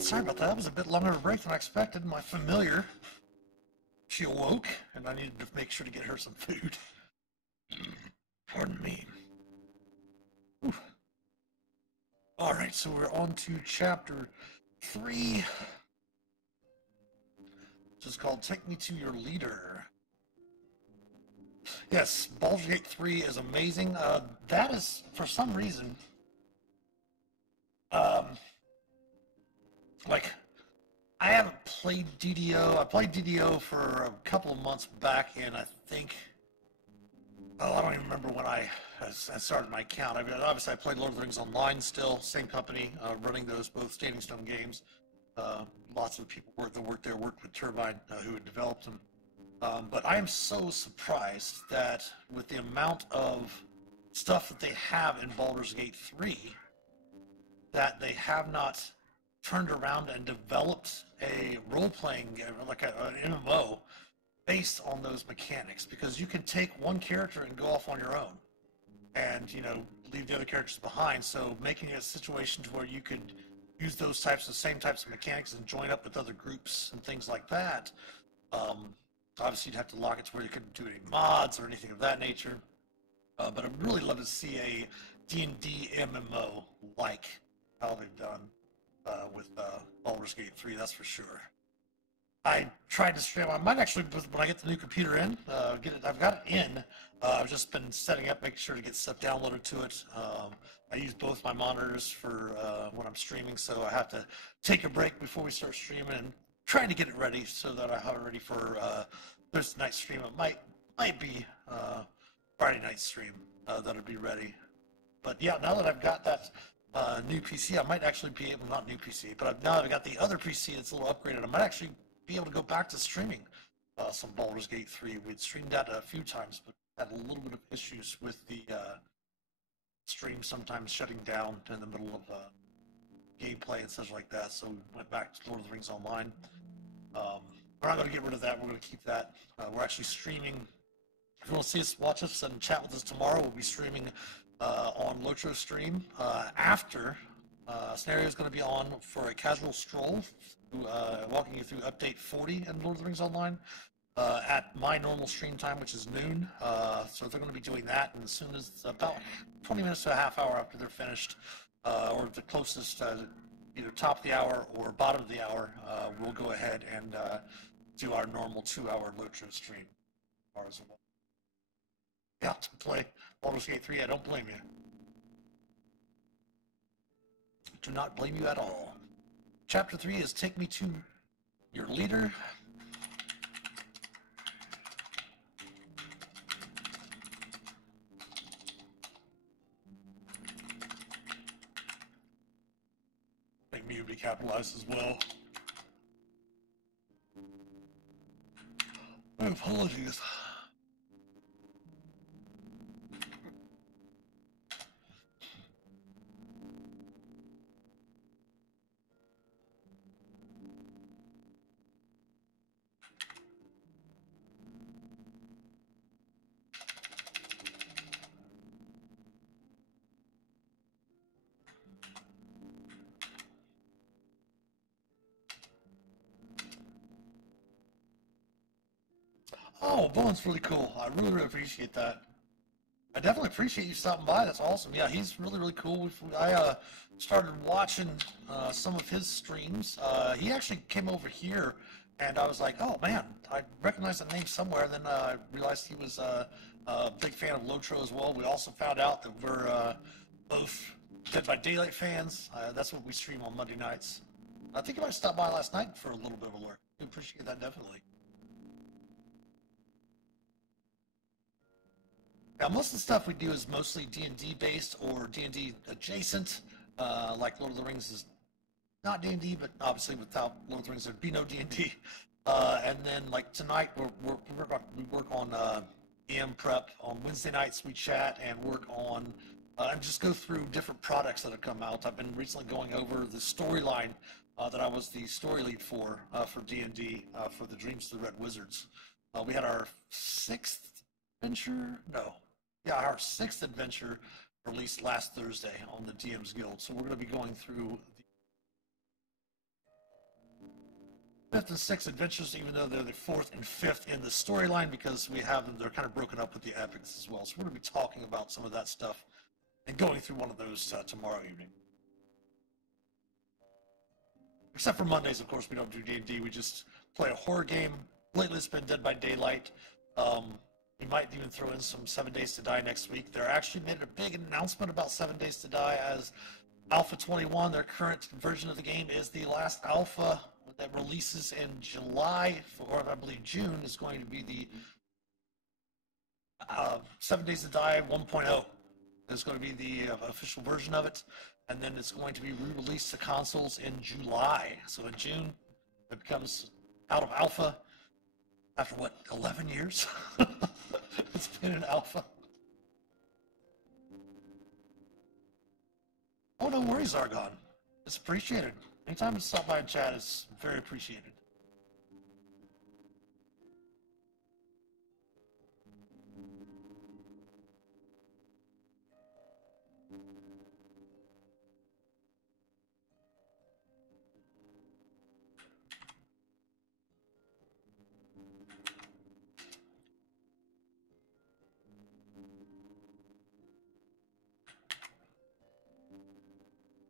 Sorry about that. That was a bit longer of a break than I expected. My familiar, she awoke, and I needed to make sure to get her some food. Pardon me. Whew. All right, so we're on to chapter 3, which is called Take Me to Your Leader. Yes, Baldur's Gate 3 is amazing. That is, for some reason, like, I haven't played DDO. I played DDO for a couple of months back, and I think, I don't even remember when I started my account. I mean, obviously I played Lord of the Rings Online still, same company, running those both Standing Stone games. Lots of people that worked there worked with Turbine, who had developed them. But I am so surprised that with the amount of stuff that they have in Baldur's Gate 3, that they have not turned around and developed a role-playing game, like an MMO, based on those mechanics. Because you can take one character and go off on your own, and leave the other characters behind. So making a situation to where you could use those same types of mechanics and join up with other groups and things like that. Obviously, you'd have to lock it to where you couldn't do any mods or anything of that nature. But I'd really love to see a D&D MMO like how they've done with Baldur's Gate 3, that's for sure. I tried to stream. I might actually, when I get the new computer in, get it. I've got it in. I've just been setting up, making sure to get stuff downloaded to it. I use both my monitors for when I'm streaming, so I have to take a break before we start streaming and trying to get it ready so that I have it ready for Thursday night stream. It might be Friday night stream that'll be ready. But yeah, now that I've got that new PC, I might actually be able, not new PC, but now that I've got the other PC that's a little upgraded, I might actually be able to go back to streaming some Baldur's Gate 3. We'd streamed that a few times, but had a little bit of issues with the stream sometimes shutting down in the middle of gameplay and such like that, so we went back to Lord of the Rings Online. We're not going to get rid of that. We're going to keep that. We're actually streaming. If you want to see us, watch us, and chat with us tomorrow, we'll be streaming on Lotro Stream. After, Scenario is going to be on for a casual stroll, walking you through Update 40 in Lord of the Rings Online at my normal stream time, which is noon. So they're going to be doing that, and as soon as about 20 minutes to a half hour after they're finished, or the closest, either top of the hour or bottom of the hour, we'll go ahead and do our normal 2-hour Lotro stream. Yeah, to play Baldur's Gate 3, I don't blame you. Do not blame you at all. Chapter 3 is Take Me to Your Leader. Make me be capitalized as well. My apologies. Oh, Bowen's really cool. I really, really appreciate that. I definitely appreciate you stopping by. That's awesome. Yeah, he's really, really cool. I started watching some of his streams. He actually came over here, and I was like, oh, man, I recognize that name somewhere. And then I realized he was a big fan of Lotro as well. We also found out that we're both Dead by Daylight fans. That's what we stream on Monday nights. I think I might stop by last night for a little bit of a lurk. I appreciate that, definitely. Now, most of the stuff we do is mostly D&D based or D&D adjacent. Like Lord of the Rings is not D&D, but obviously without Lord of the Rings, there'd be no D&D. And then, like tonight, we work on EM prep. On Wednesday nights, we chat and work on and just go through different products that have come out. I've been recently going over the storyline that I was the story lead for D&D for the Dreams of the Red Wizards. We had our sixth adventure. No, yeah, our sixth adventure released last Thursday on the DM's Guild. So we're going to be going through the fifth and sixth adventures, even though they're the fourth and fifth in the storyline, because we have them, they're kind of broken up with the epics as well. So we're going to be talking about some of that stuff and going through one of those tomorrow evening. Except for Mondays, of course, we don't do D&D. We just play a horror game. Lately, it's been Dead by Daylight. We might even throw in some 7 Days to Die next week. They're actually made a big announcement about 7 Days to Die as Alpha 21. Their current version of the game is the last alpha that releases in July, or I believe June, is going to be the 7 Days to Die 1.0. It's going to be the official version of it, and then it's going to be re-released to consoles in July. So in June, it becomes out of alpha after, what, 11 years? It's been an alpha. Oh, no worries, Argon. It's appreciated. Anytime you stop by and chat is very appreciated.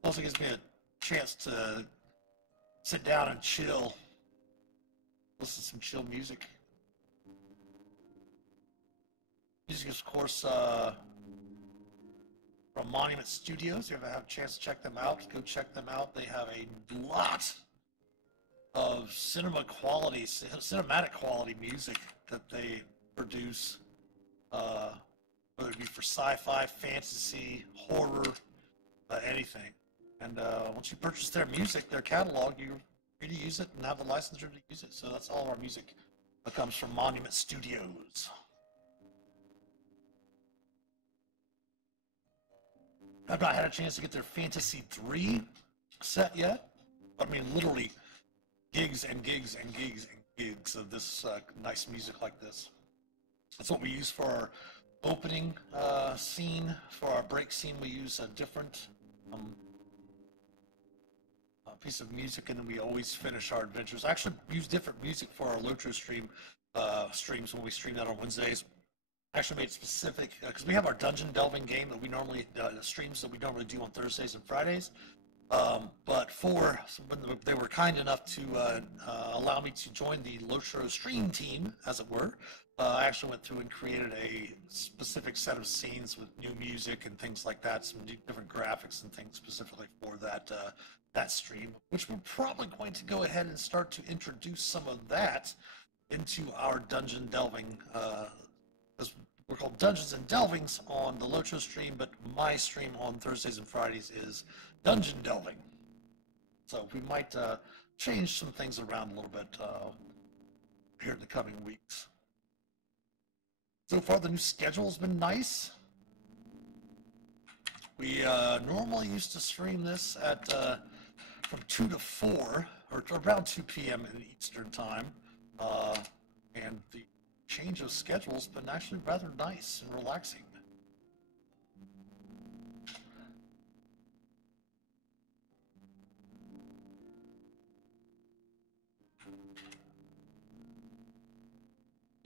Also gives me a chance to sit down and chill, listen to some chill music. Music is, of course, from Monument Studios. If you ever have a chance to check them out, go check them out. They have a lot of cinematic quality music that they produce, whether it be for sci-fi, fantasy, horror, anything. And once you purchase their music, their catalog, you're free to use it and have the licensure to use it. So that's all of our music that comes from Monument Studios. I've not had a chance to get their Fantasy 3 set yet. I mean, literally gigs and gigs and gigs and gigs of this nice music like this. That's what we use for our opening scene. For our break scene, we use a different piece of music, and then we always finish our adventures. I actually use different music for our Lotro streams when we stream that on Wednesdays. Actually made specific, because we have our dungeon delving game that we normally, streams that we normally do on Thursdays and Fridays. But when they were kind enough to allow me to join the Lotro stream team, as it were, I actually went through and created a specific set of scenes with new music and things like that, some different graphics and things specifically for that stream, which we're probably going to go ahead and start to introduce some of that into our dungeon delving. We're called Dungeons and Delvings on the Lotro stream, but my stream on Thursdays and Fridays is Dungeon Delving. So we might change some things around a little bit here in the coming weeks. So far, the new schedule has been nice. We normally used to stream this at from 2 to 4, or around 2 p.m. in Eastern time. And the change of schedule has been actually rather nice and relaxing.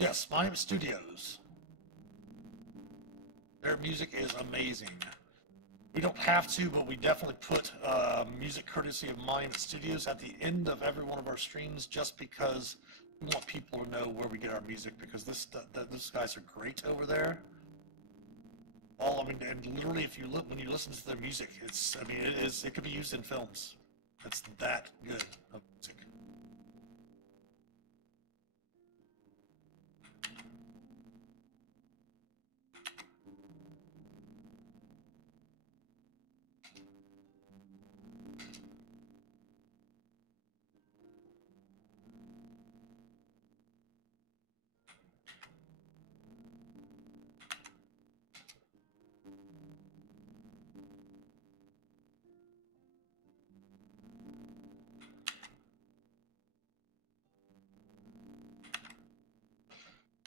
Yes, Monument Studios. Their music is amazing. We don't have to, but we definitely put music courtesy of Monument Studios at the end of every one of our streams, just because we want people to know where we get our music, because those guys are great over there. And literally, if you look, when you listen to their music, it could be used in films. It's that good of music.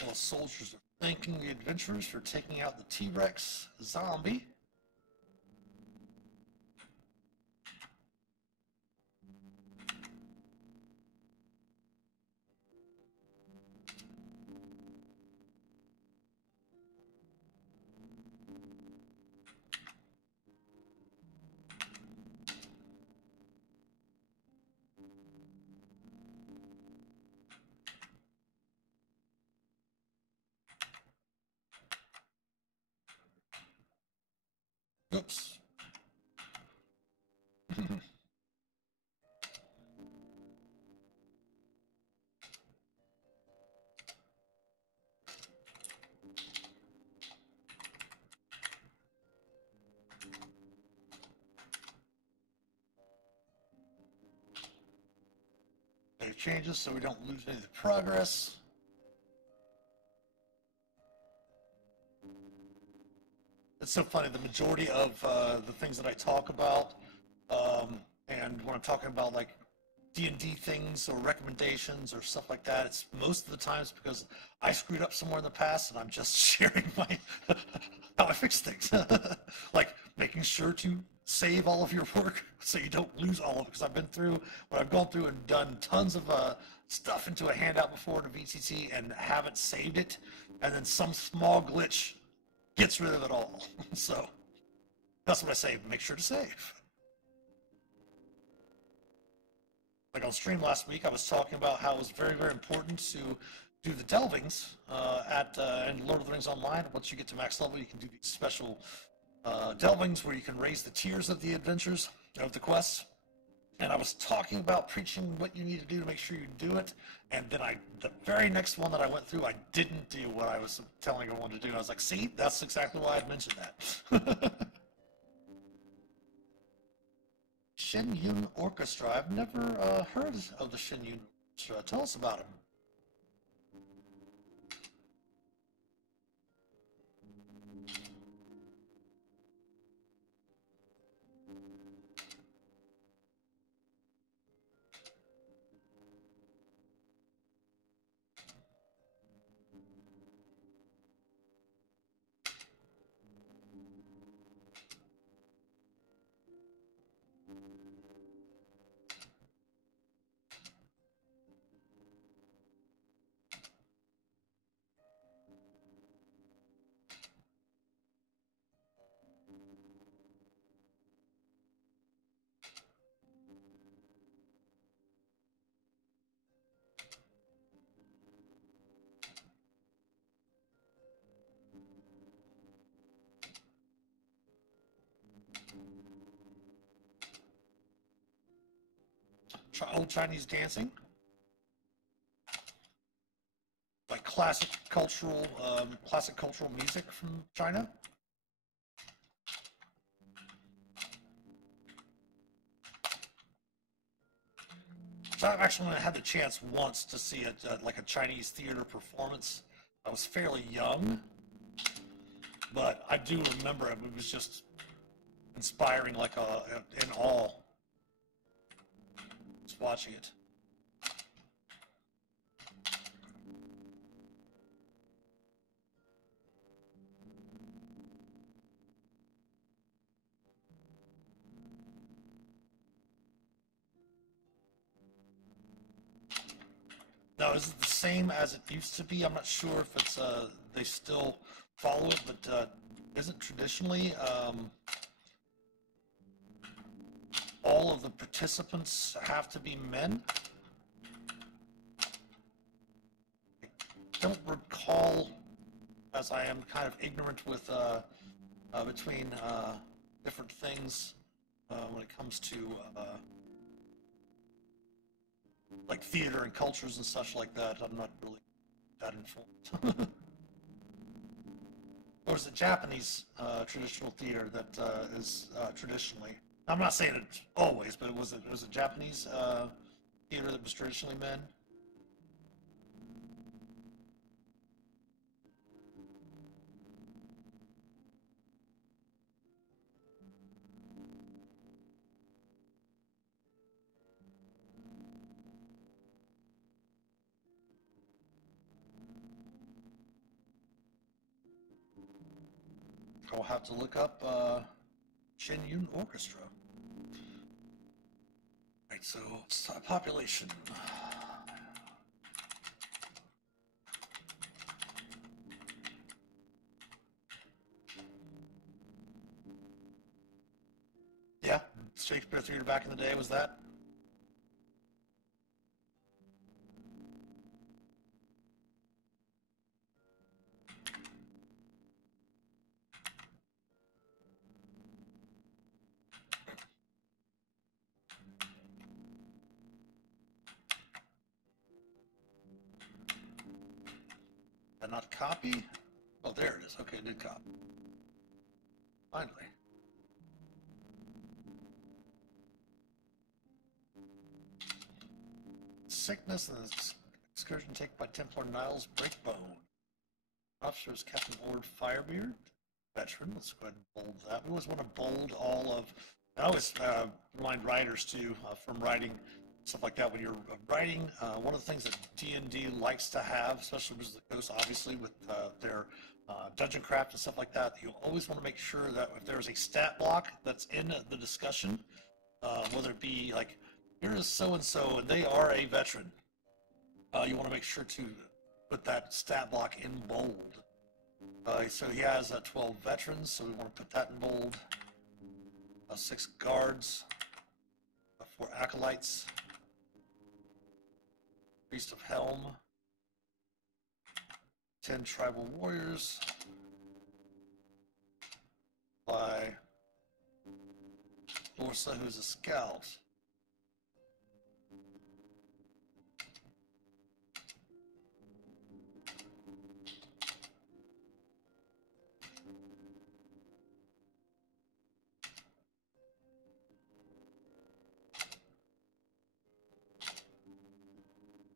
While soldiers are thanking the adventurers for taking out the T-Rex zombie. Oops. Save changes so we don't lose any of the progress. It's so funny, the majority of the things that I talk about, and when I'm talking about like D&D things or recommendations or stuff like that, it's most of the times because I screwed up somewhere in the past and I'm just sharing my how I fix things. Like making sure to save all of your work so you don't lose all of it, because I've been through what I've gone through and done tons of stuff into a handout before in a VTT and haven't saved it, and then some small glitch gets rid of it all. So that's what I say, make sure to save. Like on stream last week, I was talking about how it was very, very important to do the delvings in Lord of the Rings Online. Once you get to max level, you can do these special delvings where you can raise the tiers of the adventures, of the quests. And I was talking about preaching what you need to do to make sure you do it. And then the very next one that I went through, I didn't do what I was telling everyone to do. And I was like, see, that's exactly why I mentioned that. Shen Yun Orchestra. I've never heard of the Shen Yun Orchestra. Tell us about it. Old Chinese dancing, like classic cultural music from China. So I've actually only had the chance once to see like a Chinese theater performance. I was fairly young, but I do remember it was just inspiring, like in awe. Just watching it. Now, is it the same as it used to be? I'm not sure if it's they still follow it, but isn't traditionally all of the participants have to be men? I don't recall, as I am kind of ignorant with between different things when it comes to like theater and cultures and such like that. I'm not really that informed. Or is it Japanese traditional theater that is traditionally? I'm not saying it always, but was it Japanese theater that was traditionally men? I'll have to look up Shin Yun Orchestra. Right, so population. Yeah, Shakespeare Theater back in the day was that. Did not copy? Oh, there it is. Okay, it did copy. Finally. Sickness and excursion taken by Templar Niles Breakbone. Officer is Captain Lord Firebeard. Veteran. Let's go ahead and bold that. We always want to bold all of. I always remind writers too from writing stuff like that. When you're writing, one of the things that D&D likes to have, especially with the Ghosts, obviously with their dungeon craft and stuff like that, you always want to make sure that if there's a stat block that's in the discussion, whether it be like here is so and so and they are a veteran, you want to make sure to put that stat block in bold. So he has 12 veterans, so we want to put that in bold. 6 guards, 4 acolytes, priest of Helm, 10 tribal warriors, by Lorsa, who's a scout.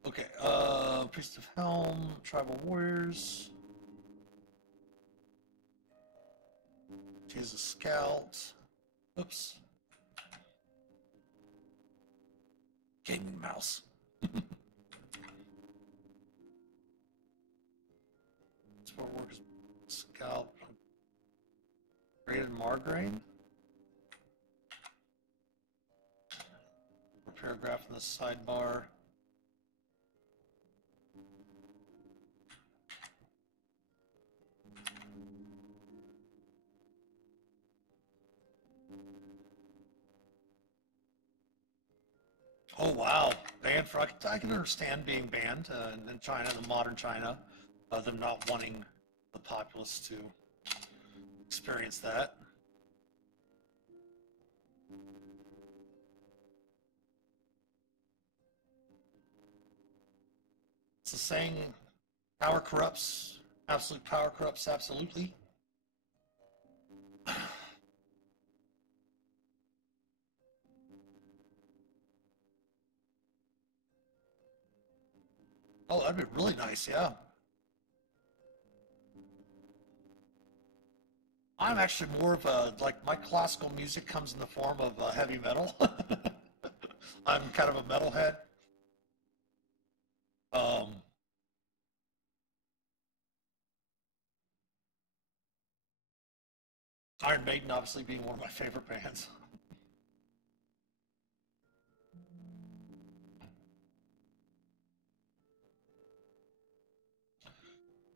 Okay, Priest of Helm, Tribal Warriors. She's a scout. Oops. Gaming mouse. Sport workers, scout. Graded Margraine. Paragraph in the sidebar. Oh wow, banned for I can understand being banned in China, the modern China, them not wanting the populace to experience that. It's the saying, power corrupts, absolute power corrupts absolutely. Oh, that'd be really nice, yeah. I'm actually more of a, like, my classical music comes in the form of heavy metal. I'm kind of a metalhead. Um, Iron Maiden obviously being one of my favorite bands.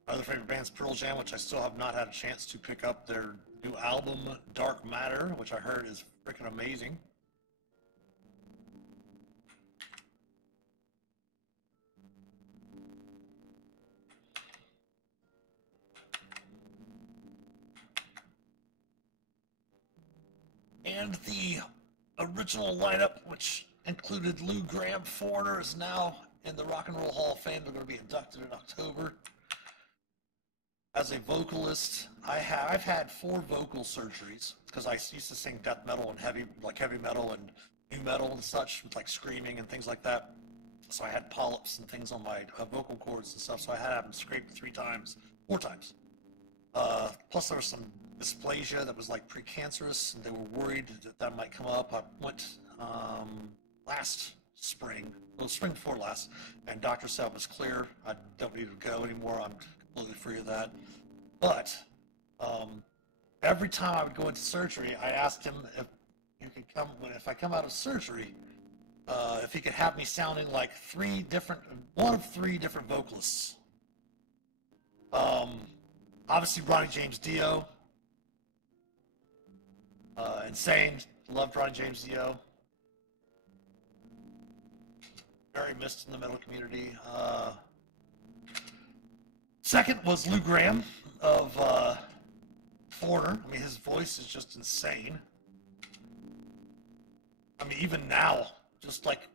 My other favorite band's Pearl Jam, which I still have not had a chance to pick up their new album, Dark Matter, which I heard is freaking amazing. And the original lineup, which included Lou Gramm. Foreigner is now in the Rock and Roll Hall of Fame. They're going to be inducted in October. As a vocalist, I've had 4 vocal surgeries because I used to sing death metal and heavy metal and new metal and such, with like screaming and things like that. So I had polyps and things on my vocal cords and stuff. So I had to have them scraped 4 times. Plus there was some dysplasia that was like precancerous, and they were worried that might come up. I went last spring, spring before last, and doctor said it was clear. I don't need to go anymore. I'm completely free of that. But every time I would go into surgery, I asked him if you could come, if I come out of surgery, if he could have me sounding like one of three different vocalists. Obviously Ronnie James Dio. Insane, loved Ronnie James Dio. Very missed in the metal community. Second was Lou Gramm of Foreigner. I mean, his voice is just insane. I mean, even now, just like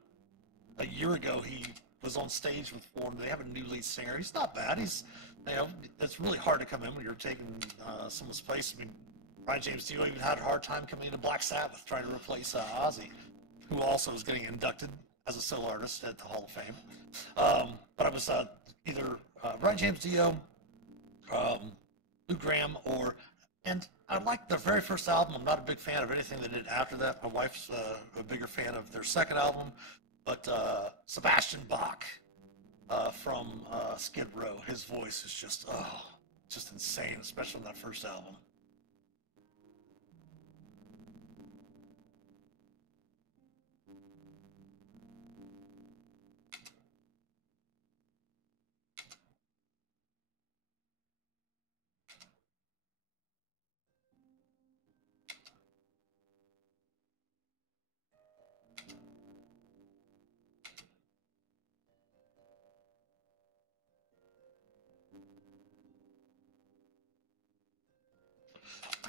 a year ago, he was on stage with Foreigner. They have a new lead singer. He's not bad. He's, you know, it's really hard to come in when you're taking someone's place. I mean, Ronnie James Dio even had a hard time coming into Black Sabbath trying to replace Ozzy, who also was getting inducted as a solo artist at the Hall of Fame. But I was either Ronnie James Dio, Lou Gramm, and I liked their very first album. I'm not a big fan of anything they did after that. My wife's a bigger fan of their second album. But Sebastian Bach from Skid Row, his voice is just insane, especially on that first album.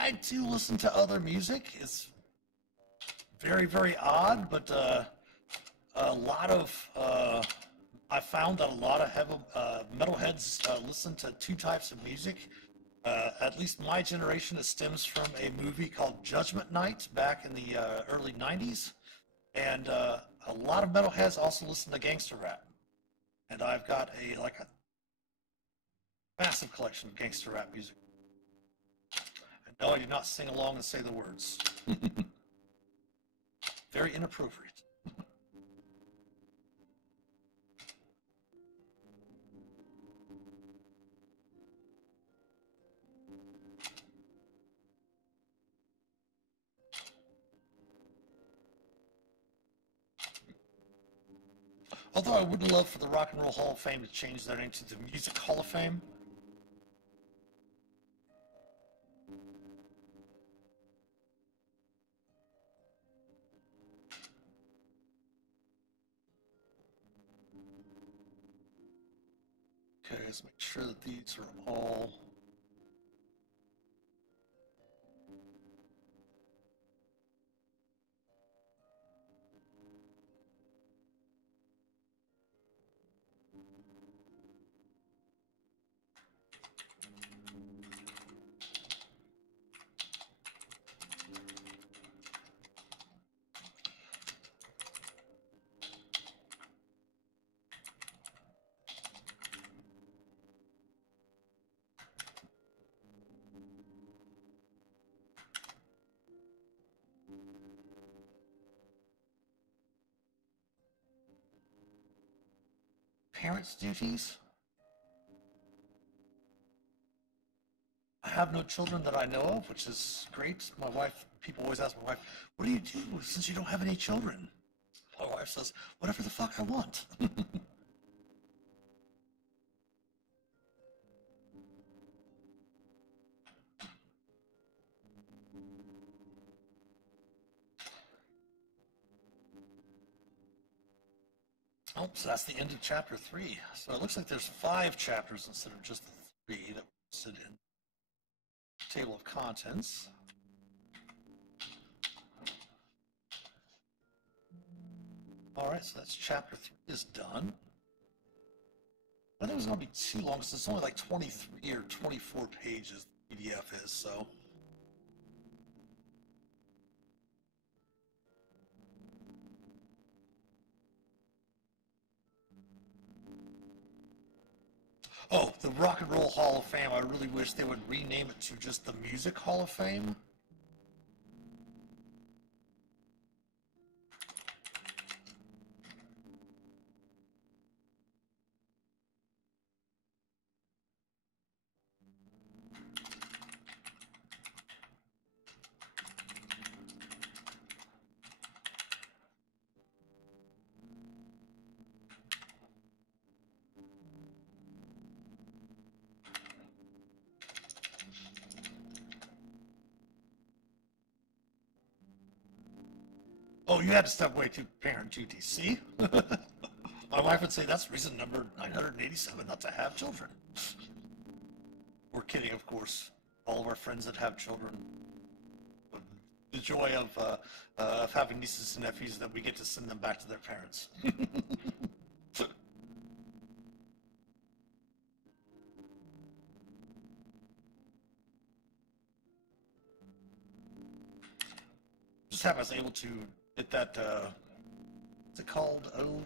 I do listen to other music. It's very, very odd, but a lot of I found that a lot of metalheads listen to 2 types of music. At least my generation, it stems from a movie called Judgment Night back in the early 90s. And a lot of metalheads also listen to gangster rap. And I've got a massive collection of gangster rap music. No, I do not sing along and say the words. Very inappropriate. Although I would love for the Rock and Roll Hall of Fame to change their name to the Music Hall of Fame. Okay, let's make sure that these are all... Parents' duties? I have no children that I know of, which is great. My wife, people always ask my wife, what do you do since you don't have any children? My wife says, whatever the fuck I want. Oh, so that's the end of chapter 3. So it looks like there's 5 chapters instead of just the 3 that were listed in the table of contents. Alright, so that's chapter 3 is done. I think it was going to be too long because it's only like 23 or 24 pages the PDF is, so. Oh, the Rock and Roll Hall of Fame, I really wish they would rename it to just the Music Hall of Fame. Oh, you had to step away to parent GTC? My wife would say that's reason number 987 not to have children. We're kidding, of course. All of our friends that have children. The joy of having nieces and nephews that we get to send them back to their parents. Just have us able to get that, what's it called? Oh.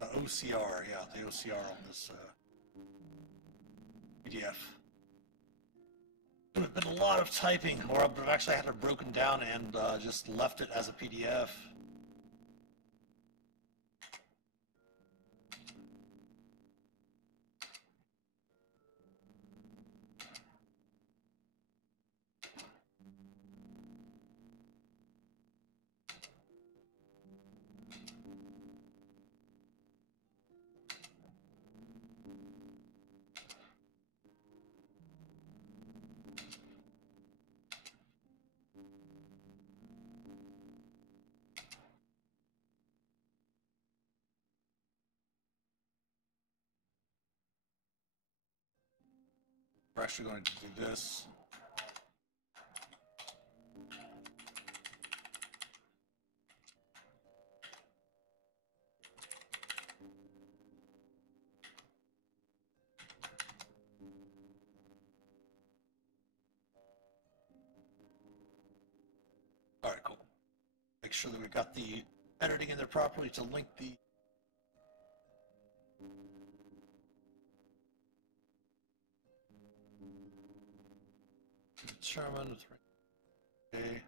The OCR, yeah, the OCR on this PDF. There's been a lot of typing, or I've actually had it broken down and just left it as a PDF. We're actually going to do this. All right, cool. Make sure that we got the editing in there properly to link the Sherman. Okay.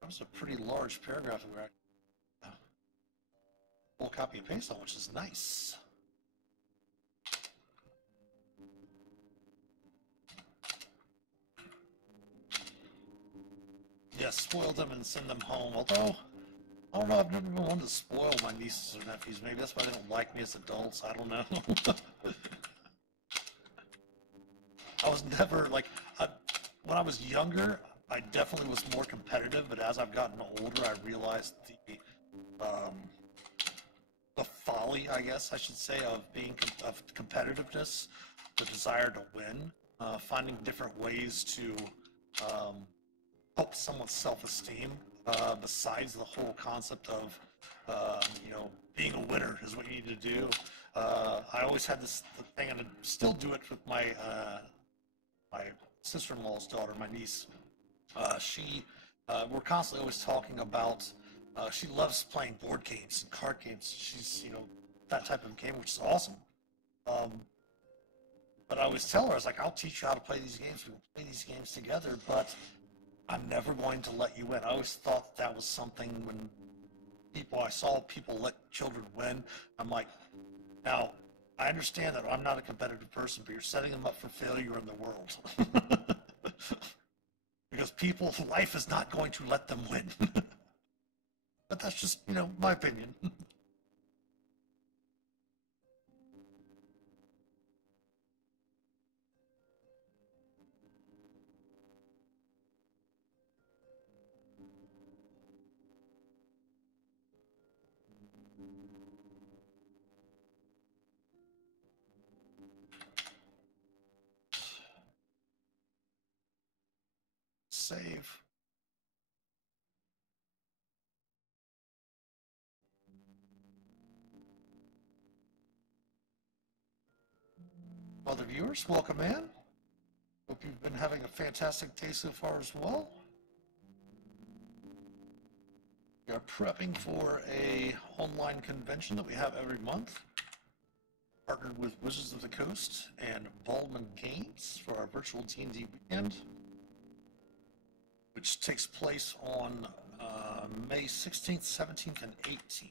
That was a pretty large paragraph that we're actually full copy and paste on, which is nice. Yeah, spoil them and send them home. Although, I don't know, I've never been one to spoil my nieces or nephews. Maybe that's why they don't like me as adults. I don't know. I was never, like, when I was younger, I definitely was more competitive, but as I've gotten older, I realized the folly, I guess I should say, of being of competitiveness, the desire to win, finding different ways to help someone's self-esteem, besides the whole concept of, you know, being a winner is what you need to do. I always had this thing, and I still do it with my my sister-in-law's daughter, my niece. We're constantly always talking about, she loves playing board games and card games. She's, you know, that type of game, which is awesome. But I always tell her, I was like, I'll teach you how to play these games. We'll play these games together, but I'm never going to let you win. I always thought that was something when I saw people let children win. I'm like, now, I understand that I'm not a competitive person, but you're setting them up for failure in the world. Because life is not going to let them win. But that's just, you know, my opinion. save. Other viewers, welcome in. Hope you've been having a fantastic day so far as well. We are prepping for a online convention that we have every month, partnered with Wizards of the Coast and Baldwin Games for our virtual D&D weekend, which takes place on May 16th, 17th, and 18th.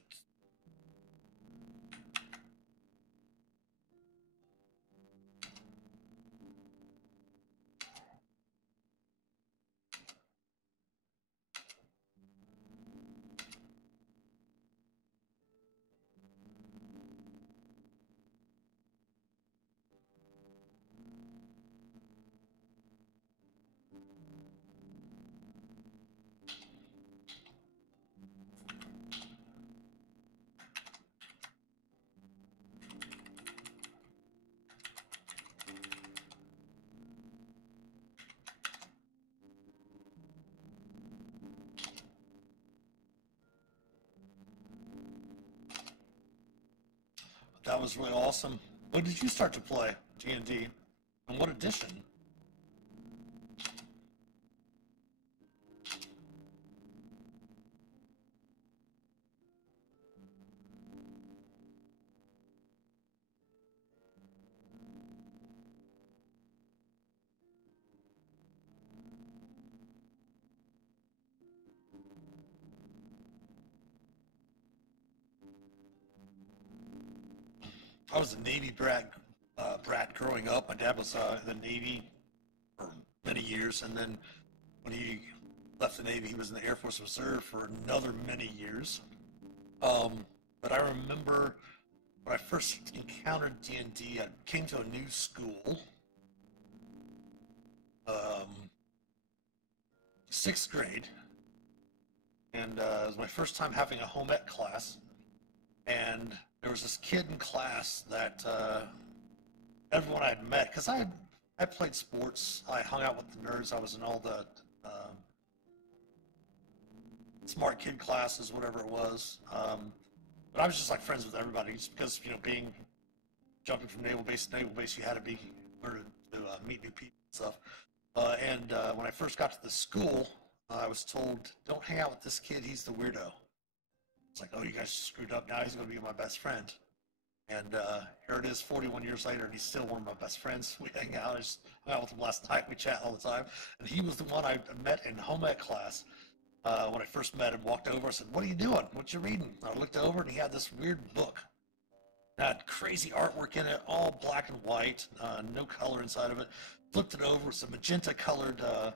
That was really awesome. When did you start to play D&D? And what edition? I was a Navy brat growing up. My dad was in the Navy for many years, and then when he left the Navy, he was in the Air Force Reserve for another many years. But I remember when I first encountered D&D, I came to a new school, 6th grade, and it was my first time having a home ec class, and there was this kid in class that everyone I had met, because I played sports, I hung out with the nerds, I was in all the smart kid classes, whatever it was. But I was just like friends with everybody, just because, you know, jumping from naval base to naval base, you had to be learn to meet new people and stuff. And when I first got to the school, I was told, don't hang out with this kid, he's the weirdo. It's like, oh, you guys screwed up, now he's going to be my best friend. And here it is 41 years later, and he's still one of my best friends. We hang out, I just hung out with him last night, we chat all the time. And he was the one I met in home ec class. When I first met him, walked over, I said, what are you doing? What you reading? I looked over, and he had this weird book. It had crazy artwork in it, all black and white, no color inside of it. Flipped it over, it's a magenta colored, or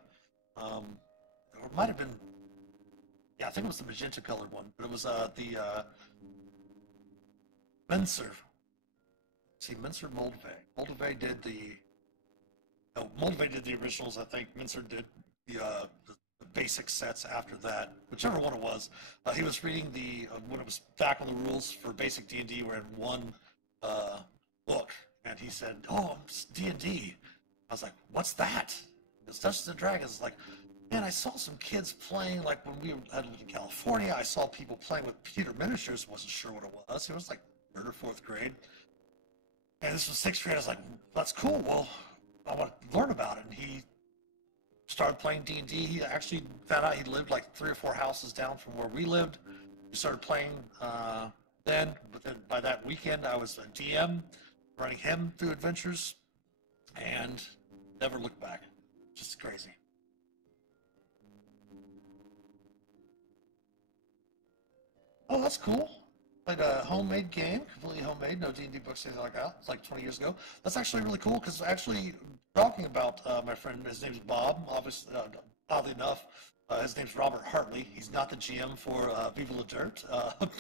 it might have been, yeah, I think it was the magenta colored one, but it was the Menser. See, Menser Moldave. Moldave did the originals, I think. Menser did the basic sets after that, whichever one it was. He was reading when it was back on the rules for basic D&D, we're in one book, and he said, oh, it's D&D. I was like, what's that? It's Dungeons and Dragons. Like, man, I saw some kids playing, like when we had lived in California, I saw people playing with computer miniatures, wasn't sure what it was. It was like 3rd or 4th grade. And this was 6th grade. I was like, that's cool. Well, I want to learn about it. And he started playing D&D. He actually found out he lived like 3 or 4 houses down from where we lived. We started playing then. But then by that weekend, I was a DM, running him through adventures, and never looked back. Just crazy. Oh, that's cool. Played a homemade game, completely homemade, no D&D books, anything like that. It's like 20 years ago. That's actually really cool, because actually talking about my friend, his name's Bob, obviously, oddly enough, his name's Robert Hartley. He's not the GM for Viva La Dirt,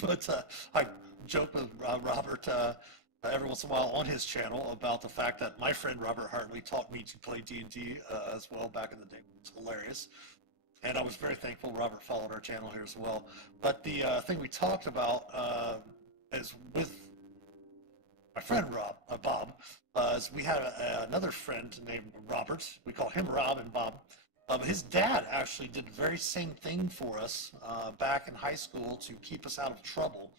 but I joke with Robert every once in a while on his channel about the fact that my friend Robert Hartley taught me to play D&D as well back in the day. It's hilarious. And I was very thankful Robert followed our channel here as well. But the thing we talked about is with my friend Bob, is we had another friend named Robert. We call him Rob and Bob. His dad actually did the very same thing for us back in high school to keep us out of trouble.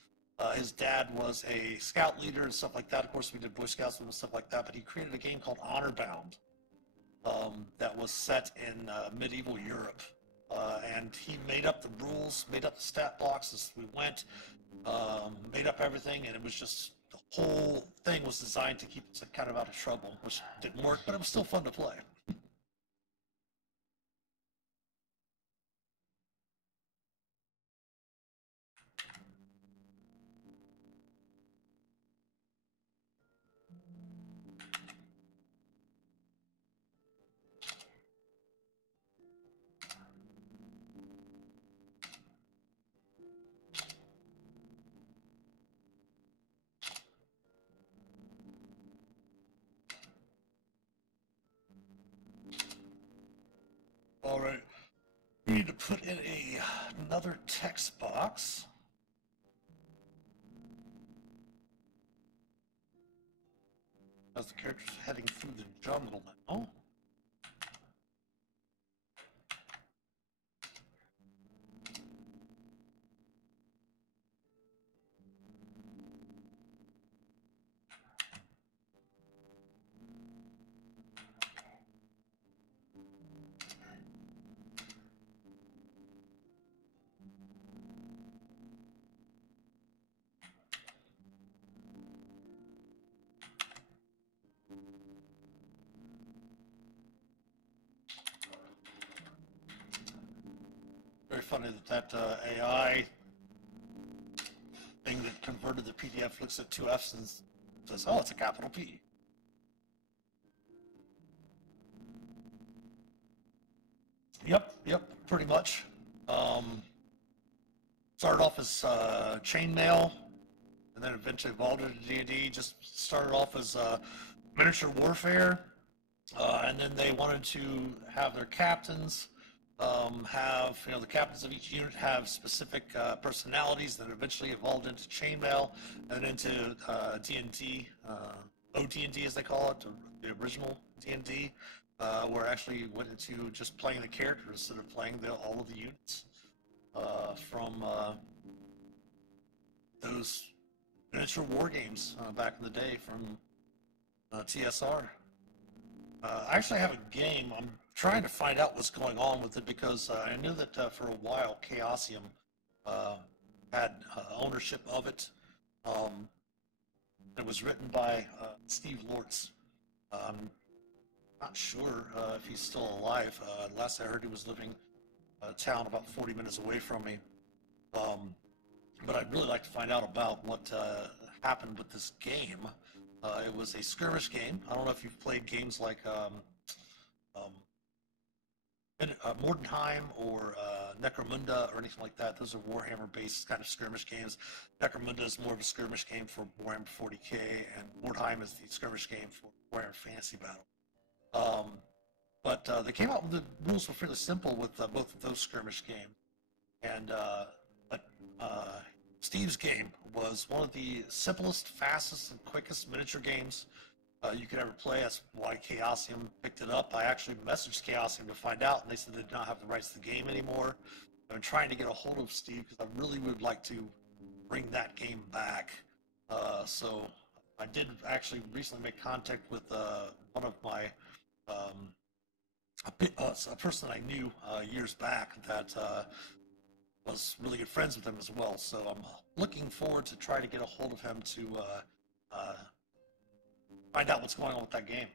His dad was a scout leader and stuff like that. Of course, we did Boy Scouts with him and stuff like that, but he created a game called Honor Bound that was set in medieval Europe. And he made up the rules, made up the stat blocks as we went, made up everything, and it was just, the whole thing was designed to keep us kind of out of trouble, which didn't work, but it was still fun to play. All right, we need to put in another text box. As the character's heading through the jungle now. Very funny that AI thing that converted the PDF looks at two F's and says, oh, it's a capital P. Yep, pretty much. Started off as chainmail, and then eventually evolved into D&D. Just started off as miniature warfare, and then they wanted to have their captains have, the captains of each unit have specific personalities that eventually evolved into chainmail and into D&D, OD&D as they call it, the original D&D, where I actually went into just playing the characters instead of playing all of the units from those miniature war games back in the day from TSR. I actually have a game. I'm trying to find out what's going on with it because I knew that for a while Chaosium had ownership of it. It was written by Steve Lortz. I'm not sure if he's still alive. Last I heard, he was living in a town about 40 minutes away from me. But I'd really like to find out about what happened with this game. It was a skirmish game. I don't know if you've played games like Mordenheim or Necromunda or anything like that. Those are Warhammer-based kind of skirmish games. Necromunda is more of a skirmish game for Warhammer 40k, and Mordheim is the skirmish game for Warhammer Fantasy Battle. But they came out with the rules were fairly simple with both of those skirmish games. And Steve's game was one of the simplest, fastest, and quickest miniature games you could ever play. That's why Chaosium picked it up. I actually messaged Chaosium to find out, and they said they did not have the rights to the game anymore. I've been trying to get a hold of Steve because I really would like to bring that game back. So I did actually recently make contact with one of my a person I knew years back that was really good friends with him as well. So I'm looking forward to try to get a hold of him to find out what's going on with that game,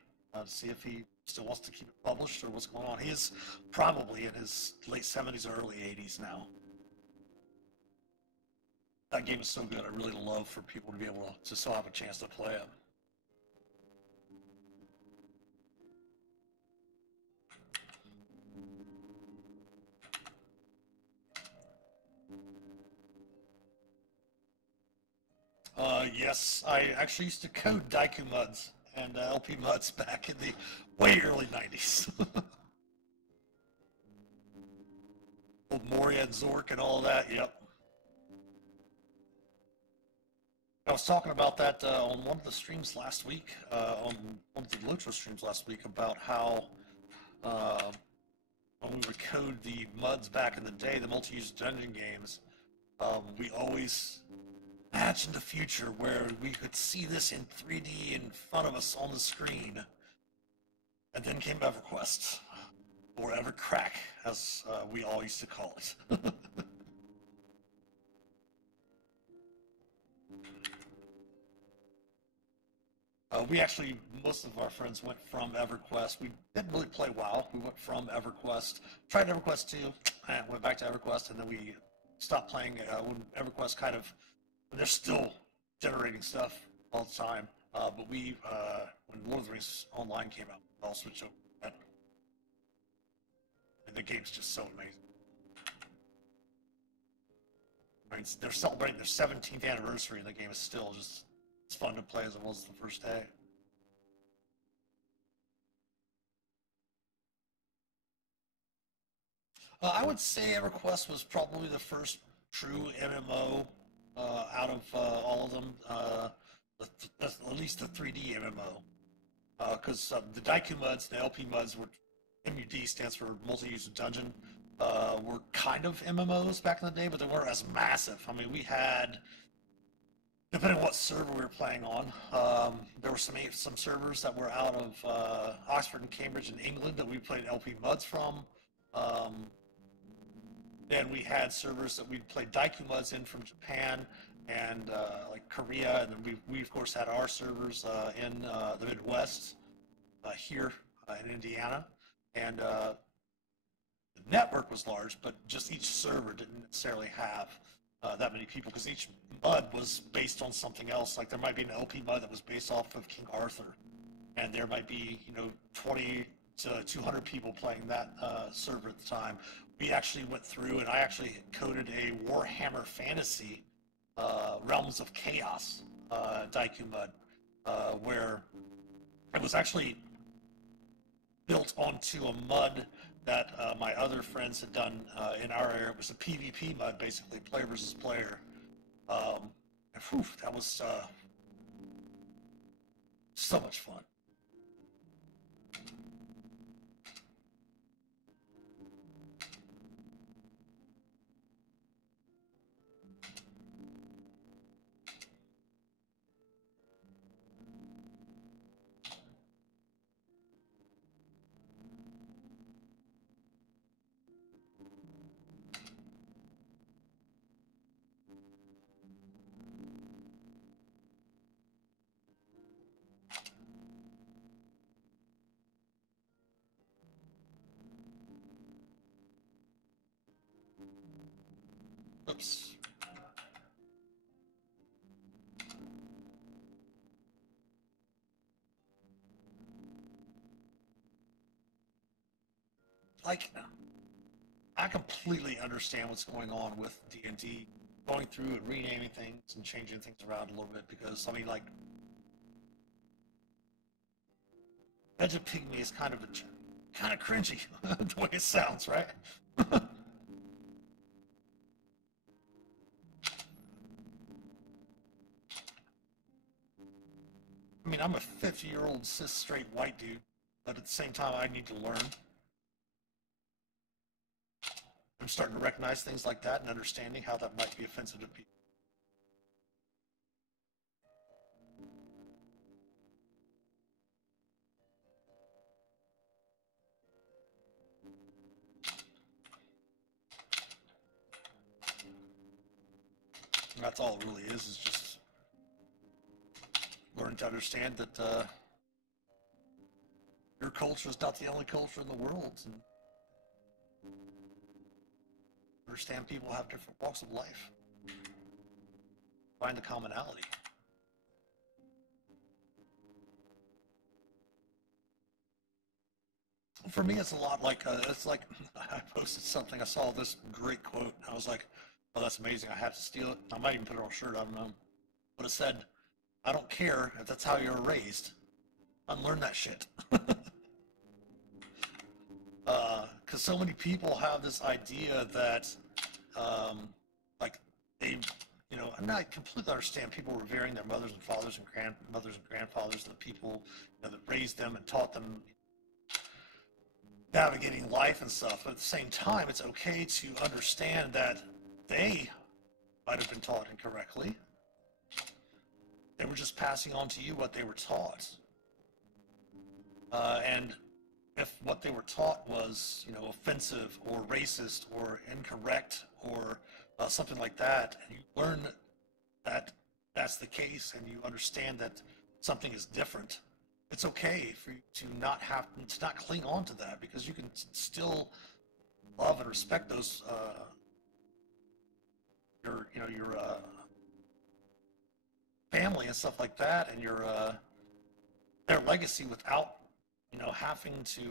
see if he still wants to keep it published or what's going on. He is probably in his late 70s or early 80s now. That game is so good. I really love for people to be able to still have a chance to play it. Yes, I actually used to code Daiku Muds and LP Muds back in the way early 90s. Old Moria and Zork and all that, yep. I was talking about that on one of the streams last week, on one of the Lotro streams last week, about how on code the MUDs back in the day, the multi-user dungeon games, we always imagined the future where we could see this in 3D in front of us on the screen. And then came EverQuest, or EverCrack, as we all used to call it. We actually, most of our friends went from EverQuest. We didn't really play WoW. We went from EverQuest, tried EverQuest 2, and went back to EverQuest, and then we stopped playing when EverQuest kind of, they're still generating stuff all the time. But we, when Lord of the Rings Online came out, we all switched over to that. And the game's just so amazing. I mean, they're celebrating their 17th anniversary, and the game is still just, it's fun to play as it was the first day. I would say EverQuest was probably the first true MMO out of all of them, at least the 3D MMO. Because the Daiku MUDs, the LP MUDs, were MUD stands for multi-user dungeon, were kind of MMOs back in the day, but they weren't as massive. I mean, we had, depending on what server we were playing on, there were some servers that were out of Oxford and Cambridge in England that we played LP MUDs from. Then we had servers that we played Daiku MUDs in from Japan and like Korea, and then we of course had our servers in the Midwest here in Indiana, and the network was large, but just each server didn't necessarily have that many people, because each MUD was based on something else. Like there might be an LP MUD that was based off of King Arthur, and there might be 20 to 200 people playing that server at the time. We actually went through, and I actually coded a Warhammer Fantasy Realms of Chaos Daiku MUD, where it was actually built onto a MUD that my other friends had done in our area. It was a PvP MUD, basically, player versus player. And whew, that was so much fun. Oops. Like, I completely understand what's going on with D&D, going through and renaming things and changing things around a little bit, because, I mean, like, Edge of Pygmy is kind of cringy, the way it sounds, right? I mean, I'm a 50-year-old cis straight white dude, but at the same time, I need to learn. I'm starting to recognize things like that and understanding how that might be offensive to people. And that's all it really is just learning to understand that your culture is not the only culture in the world, and understand people have different walks of life. Find the commonality. For me, it's a lot like, it's like, I posted something, I saw this great quote, and I was like, oh, that's amazing, I have to steal it. I might even put it on a shirt, I don't know. But it said, I don't care if that's how you were raised. Unlearn that shit. Because so many people have this idea that, like, they, and I completely understand people revering their mothers and fathers and grandmothers and grandfathers, the people that raised them and taught them navigating life and stuff. But at the same time, it's okay to understand that they might have been taught incorrectly. They were just passing on to you what they were taught. And if what they were taught was, you know, offensive or racist or incorrect or something like that, and you learn that that's the case and you understand that something is different, it's okay for you to not cling on to that, because you can still love and respect those your family and stuff like that, and your their legacy, without, you know, having to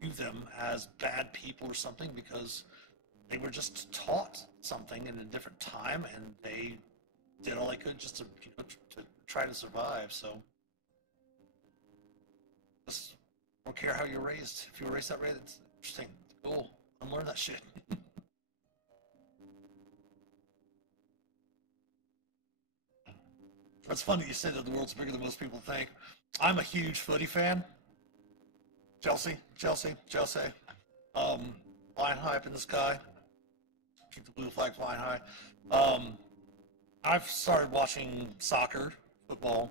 view them as bad people or something, because they were just taught something in a different time and they did all they could just to, you know, to try to survive. So just don't care how you're raised. If you were raised that way, it's interesting. Cool. Unlearn that shit. It's funny you said that the world's bigger than most people think. I'm a huge footy fan. Chelsea. Flying high up in the sky. Keep the blue flag flying high. I've started watching soccer, football.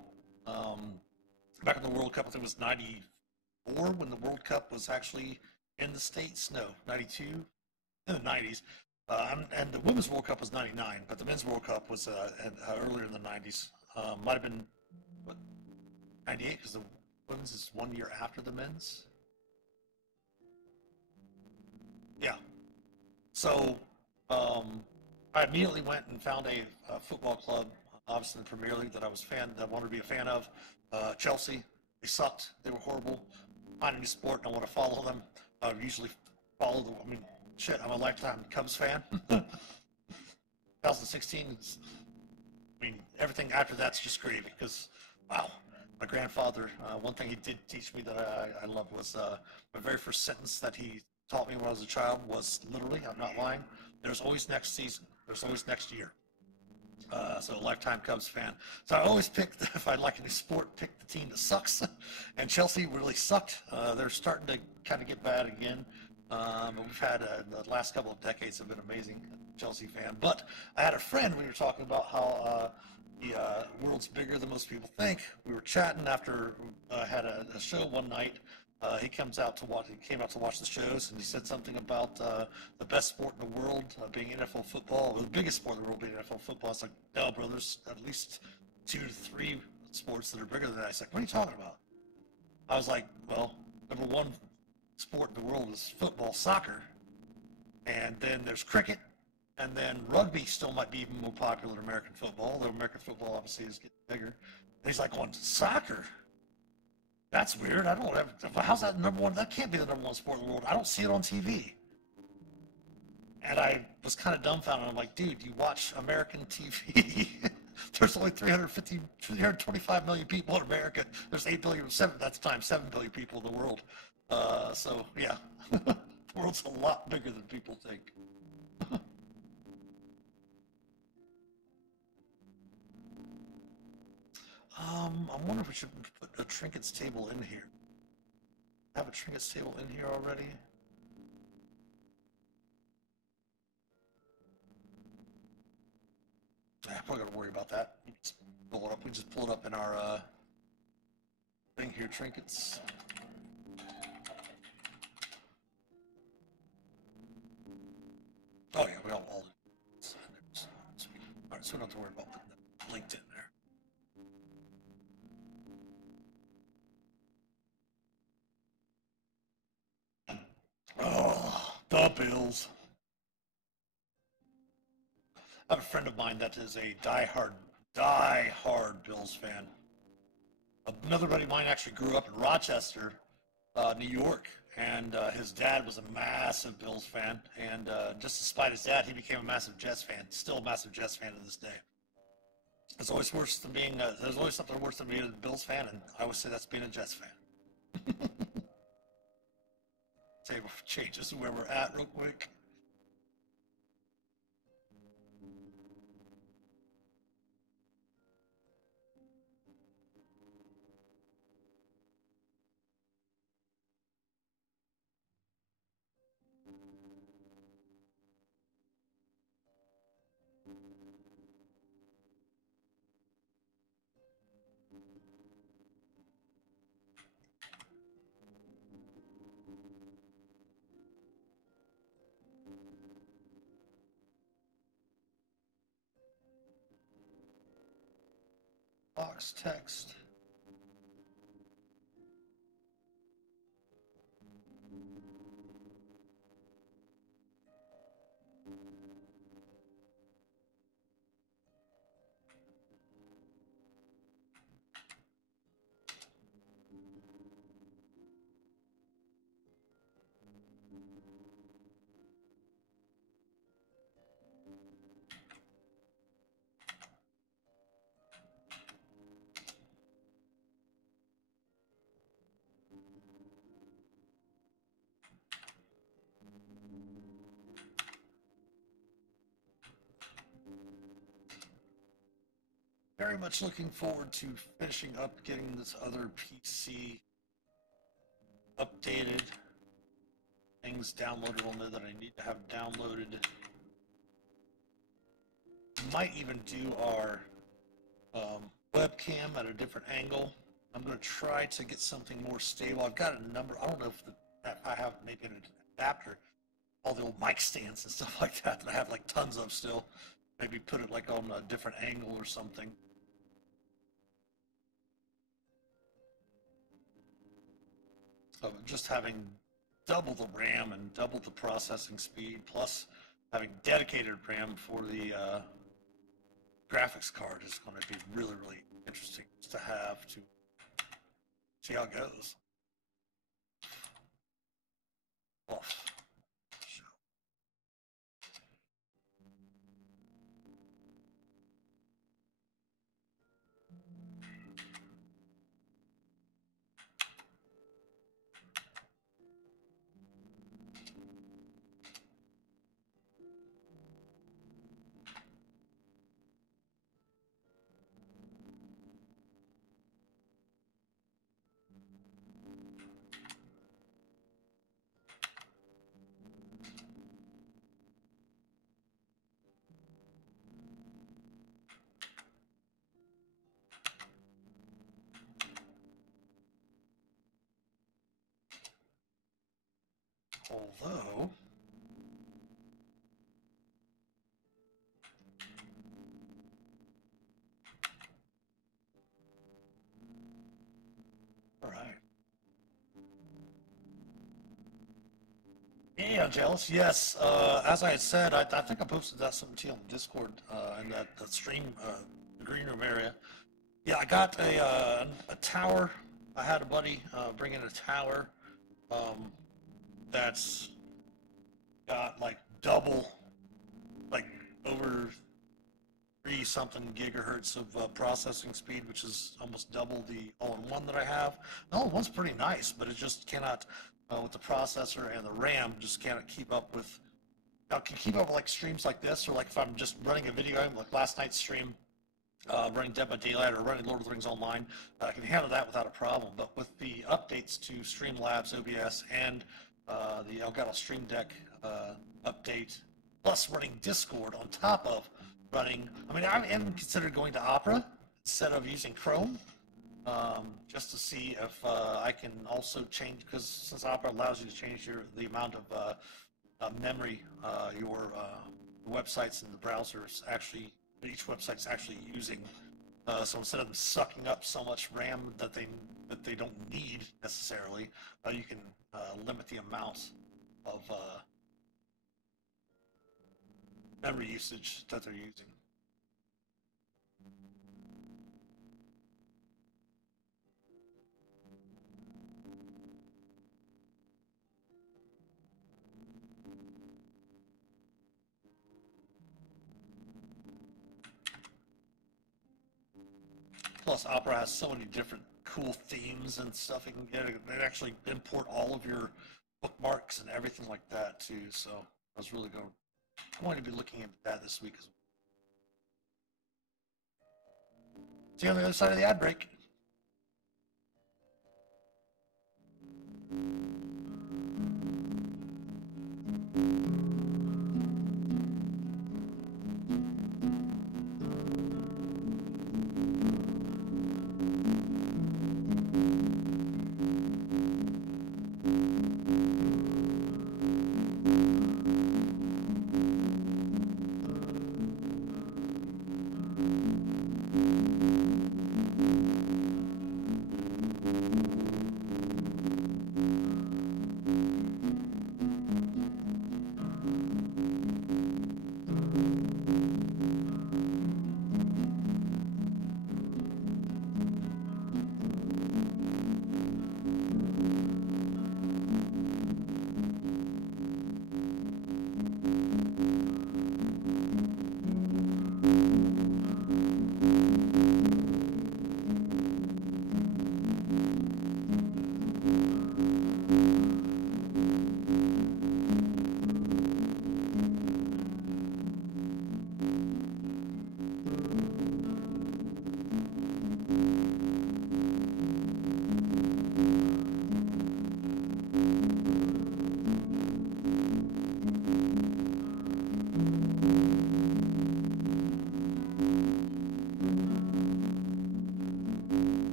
Back in the World Cup, I think it was '94 when the World Cup was actually in the States. No, '92, in the '90s. And the Women's World Cup was '99, but the Men's World Cup was earlier in the '90s. Might have been, what, '98, because the Women's is 1 year after the Men's. Yeah. So I immediately went and found a football club, obviously in the Premier League, that I wanted to be a fan of. Chelsea. They sucked. They were horrible. Find a new sport, and I want to follow them. I usually follow them. I mean, shit, I'm a lifetime Cubs fan. 2016, I mean, everything after that's just gravy, because, wow, my grandfather, one thing he did teach me that I love was my very first sentence that he taught me when I was a child was literally, I'm not lying, there's always next season, there's always next year. So a lifetime Cubs fan. So I always pick, if I like any sport, pick the team that sucks. And Chelsea really sucked. They're starting to kind of get bad again. But we've had the last couple of decades have been amazing. Chelsea fan. But I had a friend, we were talking about how the world's bigger than most people think. We were chatting after I had a show one night. He came out to watch the shows, and he said something about the best sport in the world being NFL football, or the biggest sport in the world being NFL football. It's like, no, bro, there's at least 2 to 3 sports that are bigger than that. He's like, what are you talking about? I was like, well, number one sport in the world is football, soccer, and then there's cricket, and then rugby still might be even more popular than American football, though American football obviously is getting bigger. And he's like, on soccer? That's weird. I don't have. How's that number one? That can't be the number one sport in the world. I don't see it on TV. And I was kind of dumbfounded. I'm like, dude, you watch American TV. There's only 325 million people in America. There's 8 billion, that's times 7 billion people in the world. So yeah, the world's a lot bigger than people think. I wonder if we should put a trinkets table in here. Have a trinkets table in here already? I'm probably gonna worry about that. We just pull it up. We just pull it up in our thing here, trinkets. Oh yeah, we all right, so we don't have to worry about putting that linked in there. Oh, the Bills. I have a friend of mine that is a die-hard Bills fan. Another buddy of mine actually grew up in Rochester, New York, and his dad was a massive Bills fan. And just despite his dad, he became a massive Jets fan. Still a massive Jets fan to this day. It's always worse than being. There's always something worse than being a Bills fan, and I would say that's being a Jets fan. Table changes where we're at real quick. Box text. Very much looking forward to finishing up getting this other PC updated. Things downloaded on there that I need to have downloaded. Might even do our webcam at a different angle. I'm going to try to get something more stable. I've got a number, I don't know if I have maybe an adapter, all the old mic stands and stuff like that I have like tons of still. Maybe put it like on a different angle or something. So just having double the RAM and double the processing speed, plus having dedicated RAM for the graphics card is going to be really, really interesting to have to see how it goes. Off. Although, all right. Yeah, jealous. Yes. As I had said, I think I posted that something to you on Discord in that stream, the green room area. Yeah, I got a tower. I had a buddy bring in a tower that's got like double, like over 3-something gigahertz of processing speed, which is almost double the all-in-one that I have. The all-in-one's pretty nice, but it just cannot, with the processor and the RAM, just cannot keep up with. I can keep up with like streams like this, or like if I'm just running a video game, like last night's stream, running Dead by Daylight or running Lord of the Rings Online, I can handle that without a problem. But with the updates to Streamlabs, OBS, and the Elgato Stream Deck update, plus running Discord on top of running, I mean, I am considered going to Opera instead of using Chrome, just to see if I can also change, because since Opera allows you to change the amount of memory your websites and the browsers actually, each website's actually using. So instead of them sucking up so much RAM that they don't need necessarily, you can limit the amount of memory usage that they're using. Plus, Opera has so many different cool themes and stuff. You can get it actually import all of your bookmarks and everything like that too. So I was really going to be looking into that this week as well. See you on the other side of the ad break.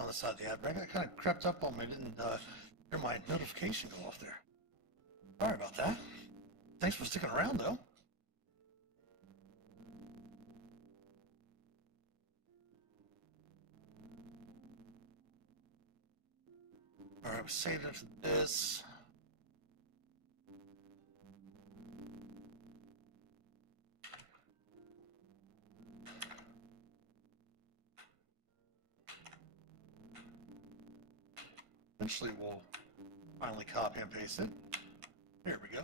on the side of the ad break. That kind of crept up on me. Didn't hear my notification go off there. Sorry about that. Thanks for sticking around, though. All right, we'll save it for this. Eventually, we'll finally copy and paste it. Here we go.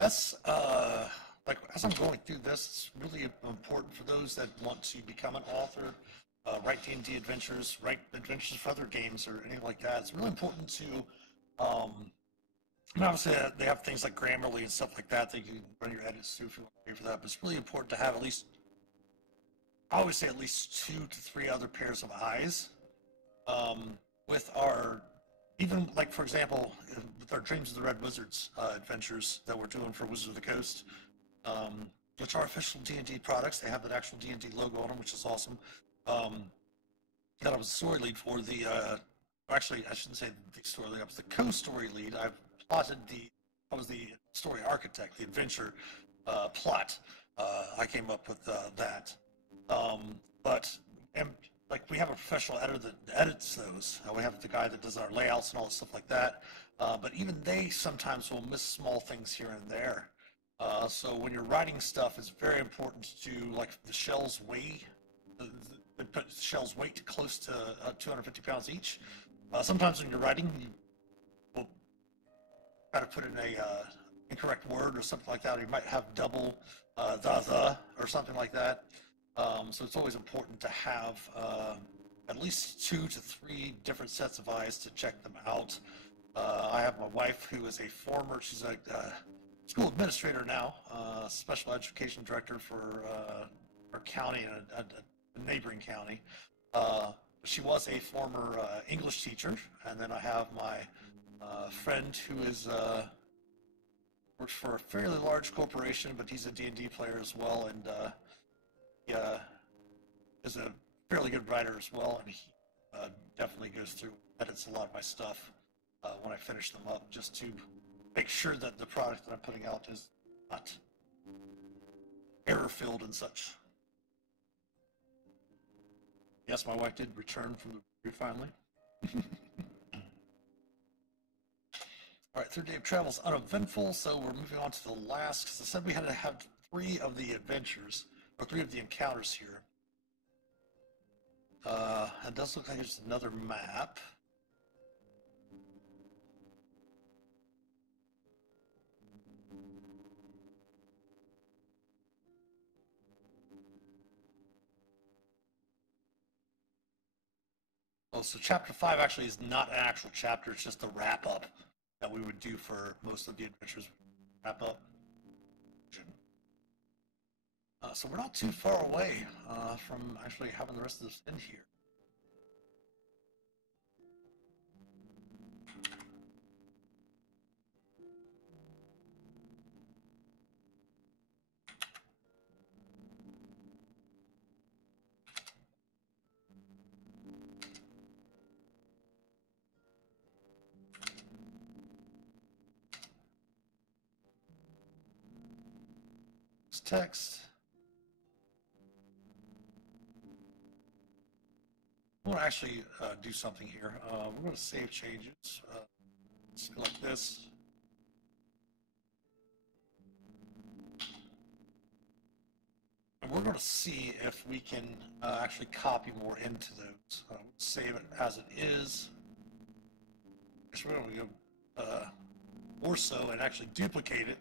That's like as I'm going through this, it's really important for those that want to become an author, write D&D adventures, write adventures for other games or anything like that. It's really important to, and obviously they have things like Grammarly and stuff like that that you can run your edits through if you want to pay for that. But it's really important to have at least, I always say at least 2 to 3 other pairs of eyes with our. Even like, for example, with our Dreams of the Red Wizards adventures that we're doing for Wizards of the Coast, which are official D&D products. They have that actual D&D logo on them, which is awesome. That I was the story lead for the, actually, I shouldn't say the story lead, I was the co-story lead. I was the story architect, the adventure plot. I came up with that. Like we have a professional editor that edits those. We have the guy that does our layouts and all that stuff like that. But even they sometimes will miss small things here and there. So when you're writing stuff, it's very important to, like, the shells weigh. They put shells weight close to 250 pounds each. Sometimes when you're writing, you will try to put in a incorrect word or something like that. Or you might have double the or something like that. So it's always important to have at least 2 to 3 different sets of eyes to check them out. I have my wife who is she's a school administrator now, special education director for our county and a neighboring county. She was a former English teacher, and then I have my friend who is works for a fairly large corporation, but he's a D&D player as well, and he is a fairly good writer as well, and he definitely goes through, edits a lot of my stuff when I finish them up, just to make sure that the product that I'm putting out is not error-filled and such. Yes, my wife did return from the review finally. All right, third day of travel is uneventful, so we're moving on to the last, because I said we had to have 3 of the adventures, or 3 of the encounters here. It does look like there's another map. Oh, so chapter 5 actually is not an actual chapter, it's just a wrap-up that we would do for most of the adventures. Wrap-up. So we're not too far away from actually having the rest of this in here. This text. I want to actually do something here. We're going to save changes. Let's go like this. And we're going to see if we can actually copy more into those. Save it as it is. guess we're going to go more so and actually duplicate it.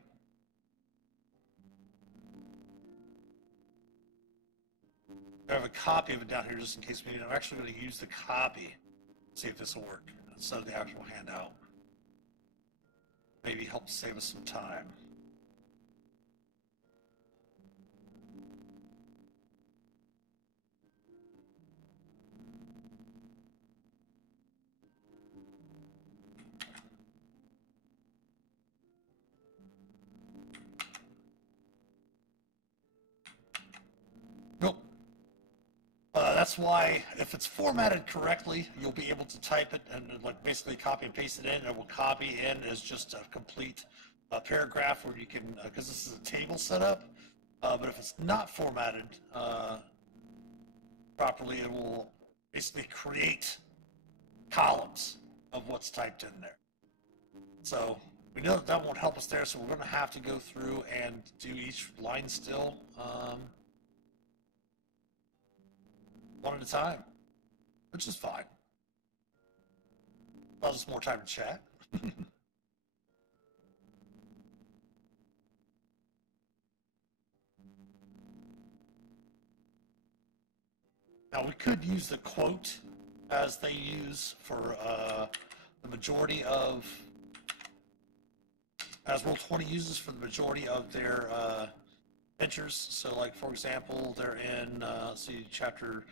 I have a copy of it down here just in case we need it. I'm actually going to use the copy. See if this will work instead of the actual handout. Maybe help save us some time. Nope. That's why if it's formatted correctly, you'll be able to type it and like basically copy and paste it in. It will copy in as just a complete paragraph where you can, because this is a table setup. But if it's not formatted properly, it will basically create columns of what's typed in there. So we know that won't help us there, so we're going to have to go through and do each line still one at a time, which is fine. Allows us more time to chat. Now we could use the quote as they use for the majority of, as Roll20 uses for the majority of their adventures. So like, for example, they're in, let's see, chapter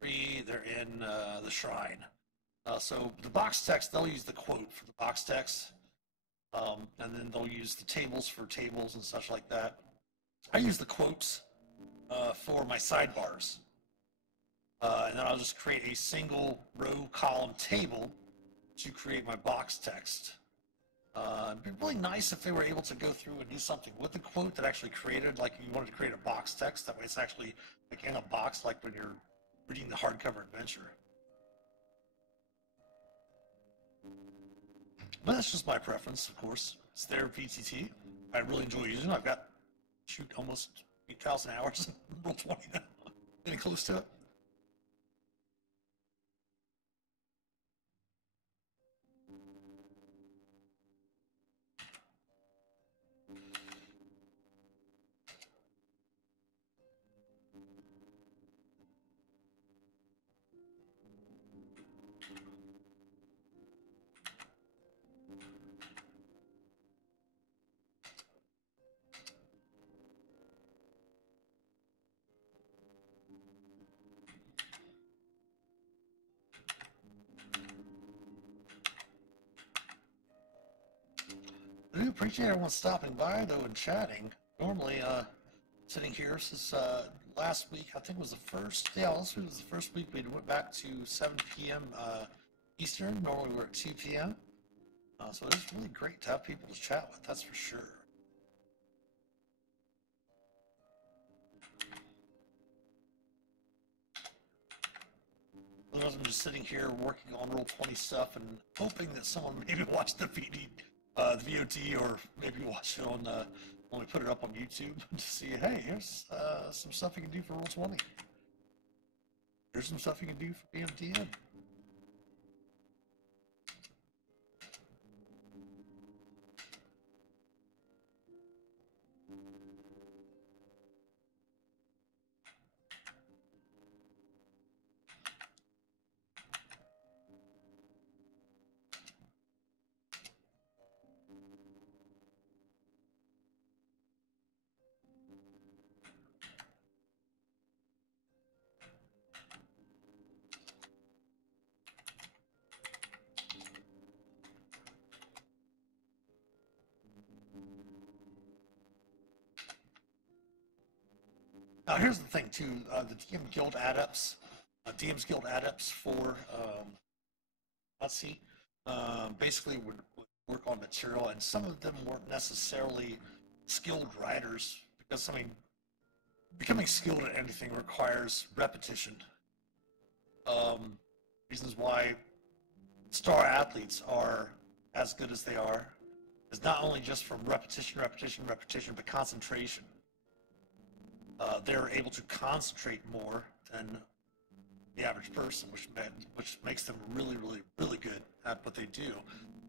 3, they're in the Shrine. So the box text, they'll use the quote for the box text. And then they'll use the tables for tables and such like that. I use the quotes for my sidebars. And then I'll just create a single row column table to create my box text. It'd be really nice if they were able to go through and do something with the quote that actually created, like you wanted to create a box text, that way it's actually like in a box, like when you're reading the hardcover adventure. But that's just my preference, of course. It's their VTT. I really enjoy using it. I've got, shoot, almost 8,000 hours in Roll20 now. Getting close to it. I do appreciate everyone stopping by, though, and chatting. Normally, sitting here, since last week, I think it was the first, yeah, last week was the first week we went back to 7 p.m. Eastern. Normally we're at 2 p.m. So it's really great to have people to chat with, that's for sure. Otherwise, I'm just sitting here working on Roll20 stuff and hoping that someone maybe watched the VOD, or maybe watch it on when we put it up on YouTube to see, hey, here's some stuff you can do for Roll20. Here's some stuff you can do for BMDN. Now here's the thing too, the DM Guild adepts, DM's Guild adepts for let's see, basically would work on material, and some of them weren't necessarily skilled writers, because I mean, becoming skilled at anything requires repetition. Reasons why star athletes are as good as they are is not only just from repetition, but concentration. They're able to concentrate more than the average person, which makes them really, really, really good at what they do.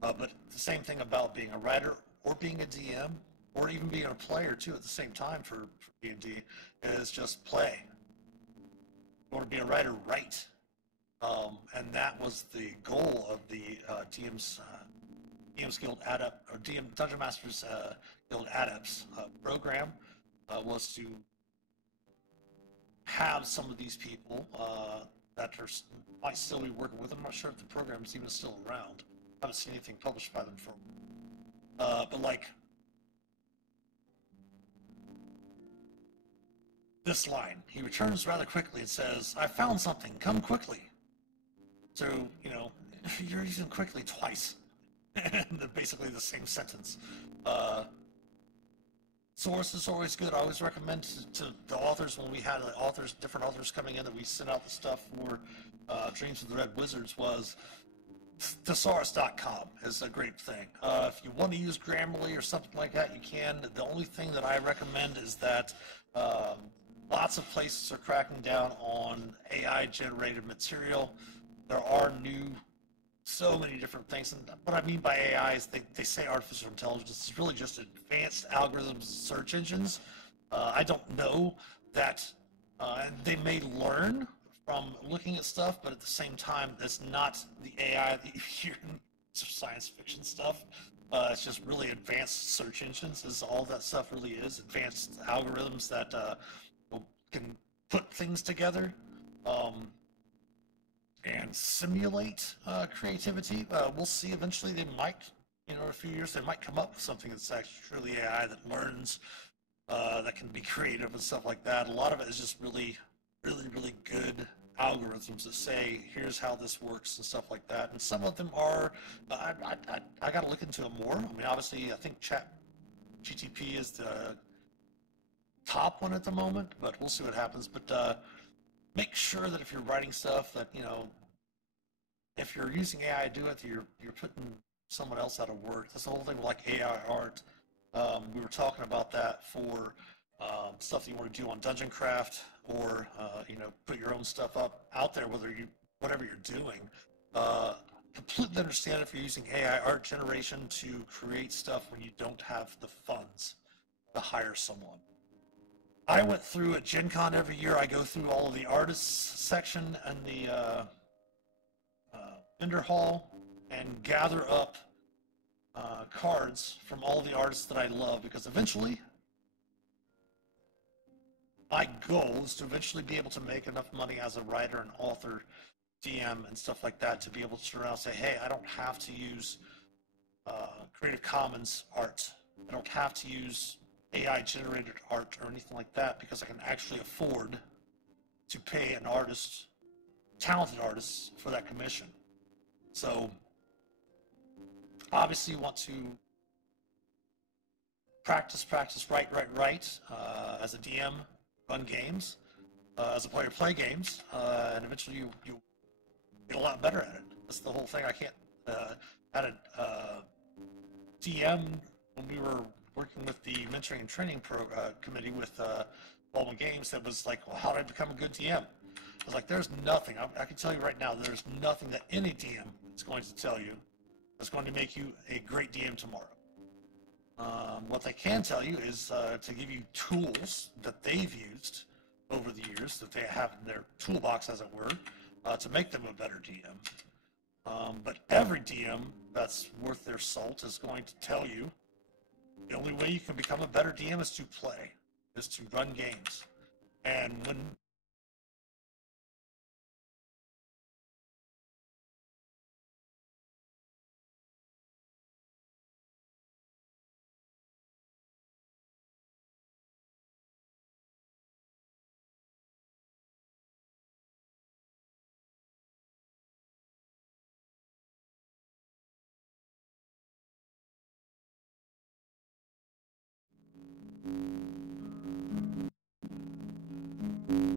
But the same thing about being a writer or being a DM or even being a player too at the same time for D&D is just play. You want to be a writer, write. And that was the goal of the DM's Guild Adept or DM Dungeon Masters Guild Adepts program was to have some of these people that are, might still be working with them. I'm not sure if the program is even still around. I haven't seen anything published by them for. But like this line, he returns rather quickly and says, "I found something. Come quickly." So you're using quickly twice, and basically the same sentence. Source is always good. I always recommend to the authors when we had different authors coming in that we sent out the stuff for Dreams of the Red Wizards was thesaurus.com is a great thing. If you want to use Grammarly or something like that, you can. The only thing that I recommend is that lots of places are cracking down on AI-generated material. There are so many different things. And what I mean by AI is they say artificial intelligence is really just advanced algorithms and search engines. I don't know that they may learn from looking at stuff, but at the same time, it's not the AI that you hear in science fiction stuff. It's just really advanced search engines is all that stuff really is. Advanced algorithms that can put things together. And simulate creativity. We'll see eventually they might, in a few years, they might come up with something that's actually truly AI that learns, that can be creative and stuff like that. A lot of it is just really, really, really good algorithms that say, here's how this works and stuff like that. And some of them are, I got to look into them more. I mean, obviously, I think GTP is the top one at the moment, but we'll see what happens. But make sure that if you're writing stuff that, if you're using AI to do it, you're putting someone else out of work. That's the whole thing with like AI art. We were talking about that for stuff that you want to do on Dungeon Craft or, put your own stuff up out there, whatever you're doing. Completely understand if you're using AI art generation to create stuff when you don't have the funds to hire someone. I went through at Gen Con every year. I go through all of the artists section and the vendor hall and gather up cards from all the artists that I love, because eventually my goal is to eventually be able to make enough money as a writer and author, DM, and stuff like that to be able to turn around and say, hey, I don't have to use Creative Commons art. I don't have to use AI-generated art or anything like that, because I can actually afford to pay an artist, talented artists, for that commission. So, obviously you want to practice, write, as a DM, run games, as a player, play games, and eventually you get a lot better at it. That's the whole thing. I can't, had a DM when we were working with the mentoring and training committee with Baldwin Games that was like, well, how do I become a good DM? I was like, there's nothing. I can tell you right now, there's nothing that any DM is going to tell you that's going to make you a great DM tomorrow. What they can tell you is to give you tools that they've used over the years, that they have in their toolbox, as it were, to make them a better DM. But every DM that's worth their salt is going to tell you the only way you can become a better DM is to play, is to run games. And when